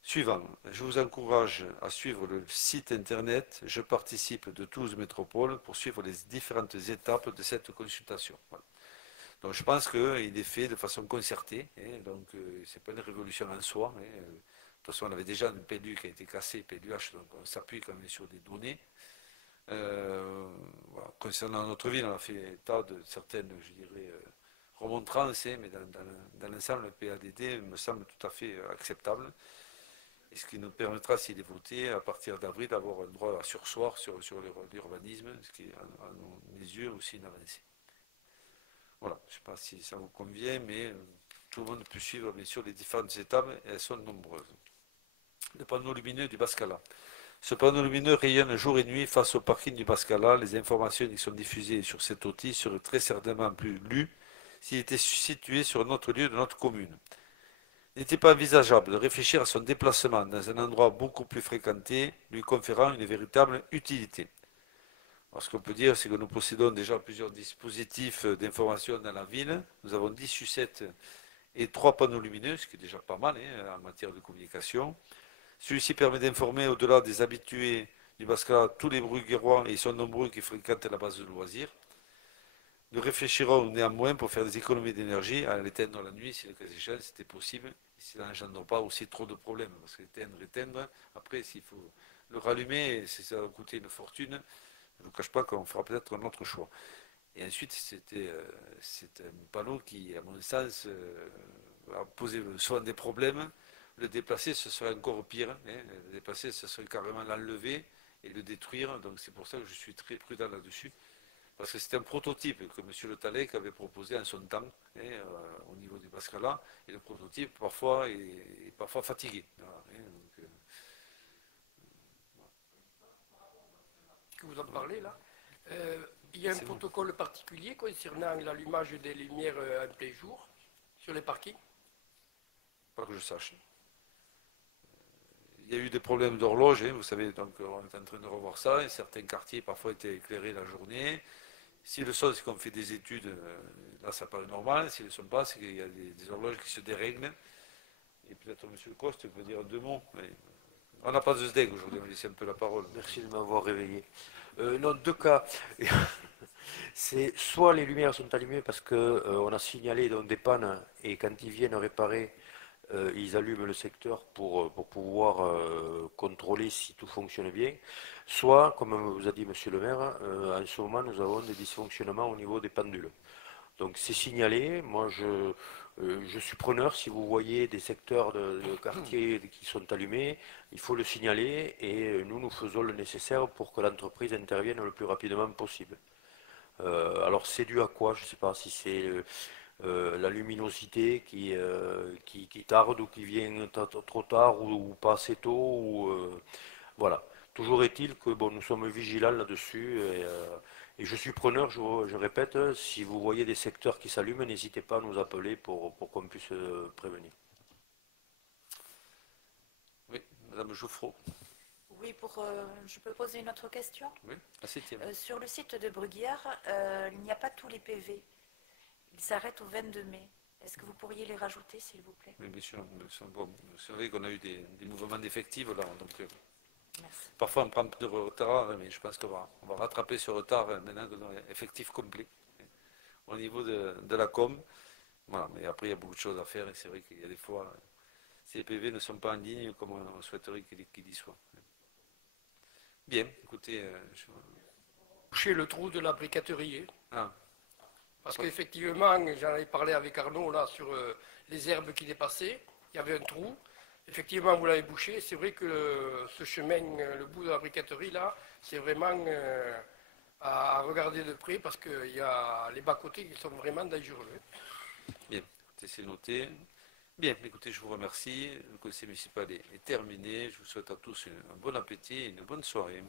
suivant. Je vous encourage à suivre le site internet Je participe de Toulouse Métropole pour suivre les différentes étapes de cette consultation. Voilà. Donc je pense qu'il est fait de façon concertée, donc ce n'est pas une révolution en soi. De toute façon, on avait déjà un PLU qui a été cassé, PLUH, donc on s'appuie quand même sur des données. Voilà. Concernant notre ville, on a fait état de certaines, je dirais, remontrances, mais dans l'ensemble, le PADD me semble tout à fait acceptable. Et ce qui nous permettra, s'il est voté, à partir d'avril, d'avoir un droit à surseoir sur l'urbanisme, ce qui est, à mes yeux, aussi une avancée. Voilà, je ne sais pas si ça vous convient, mais tout le monde peut suivre, bien sûr, les différentes étapes, et elles sont nombreuses. Le panneau lumineux du Bascala. Ce panneau lumineux rayonne jour et nuit face au parking du Bascala. Les informations qui sont diffusées sur cet outil seraient très certainement plus lues s'il était situé sur un autre lieu de notre commune. Il n'était pas envisageable de réfléchir à son déplacement dans un endroit beaucoup plus fréquenté, lui conférant une véritable utilité. Alors, ce qu'on peut dire, c'est que nous possédons déjà plusieurs dispositifs d'information dans la ville. Nous avons 10 sucettes et 3 panneaux lumineux, ce qui est déjà pas mal en matière de communication. Celui-ci permet d'informer au-delà des habitués du Bascala tous les Bruguérois, et ils sont nombreux qui fréquentent la base de loisirs. Nous réfléchirons néanmoins pour faire des économies d'énergie à l'éteindre la nuit si le cas échéant c'était possible, si ça n'engendre pas aussi trop de problèmes. Parce que éteindre, après s'il faut le rallumer, ça va coûter une fortune. Je ne vous cache pas qu'on fera peut-être un autre choix. Et ensuite, c'est un panneau qui, à mon sens, a posé souvent des problèmes. Le déplacer, ce serait encore pire. Le déplacer, ce serait carrément l'enlever et le détruire. Donc c'est pour ça que je suis très prudent là-dessus. Parce que c'est un prototype que M. Le Tallec avait proposé en son temps, au niveau du Bascala. Et le prototype, parfois, est parfois fatigué. Voilà, donc, que vous en parlez là. Il y a un protocole particulier concernant l'allumage des lumières en plein jour sur les parkings? Pas que je sache. Il y a eu des problèmes d'horloge, vous savez, donc on est en train de revoir ça, et certains quartiers parfois étaient éclairés la journée. Si le sont, c'est qu'on fait des études, là ça paraît normal, s'ils ne le sont pas, c'est qu'il y a des horloges qui se dérèglent. Et peut-être M. Le Coste peut dire 2 mots. Mais on n'a pas de SDEG aujourd'hui, on laisse un peu la parole. Merci de m'avoir réveillé. Non, 2 cas. C'est soit les lumières sont allumées parce qu'on a signalé donc, des pannes et quand ils viennent réparer, ils allument le secteur pour pouvoir contrôler si tout fonctionne bien. Soit, comme vous a dit Monsieur le maire, en ce moment nous avons des dysfonctionnements au niveau des pendules. Donc c'est signalé. Moi je suis preneur. Si vous voyez des secteurs de quartier qui sont allumés, il faut le signaler et nous faisons le nécessaire pour que l'entreprise intervienne le plus rapidement possible. Alors c'est dû à quoi? Je ne sais pas si c'est la luminosité qui tarde ou qui vient trop tard ou pas assez tôt. Voilà. Toujours est-il que bon, nous sommes vigilants là-dessus et je suis preneur, je répète, si vous voyez des secteurs qui s'allument, n'hésitez pas à nous appeler pour qu'on puisse prévenir. Oui, Madame Jouffreau. Oui, je peux poser une autre question? Oui, la 7e. Sur le site de Bruguière, il n'y a pas tous les PV. Ils s'arrêtent au 22 mai. Est-ce que vous pourriez les rajouter, s'il vous plaît? Oui, bien sûr. Bon, c'est vrai qu'on a eu des mouvements d'effectifs là, donc Merci. parfois on prend un peu de retard, mais je pense qu'on va rattraper ce retard maintenant qu'on a un effectif complet au niveau de la com. Voilà, mais après il y a beaucoup de choses à faire et c'est vrai qu'il y a des fois, ces PV ne sont pas en ligne comme on souhaiterait qu'ils y soient. Bien, écoutez, Boucher le trou de la briqueterie. Ah, Parce qu'effectivement, j'en ai parlé avec Arnaud là sur les herbes qui dépassaient. Il y avait un trou. Effectivement, vous l'avez bouché. C'est vrai que ce chemin, le bout de la briqueterie là, c'est vraiment à regarder de près parce qu'il y a les bas-côtés qui sont vraiment dangereux. bien, écoutez, c'est noté. Bien, écoutez, je vous remercie. Le conseil municipal est terminé. Je vous souhaite à tous un bon appétit et une bonne soirée.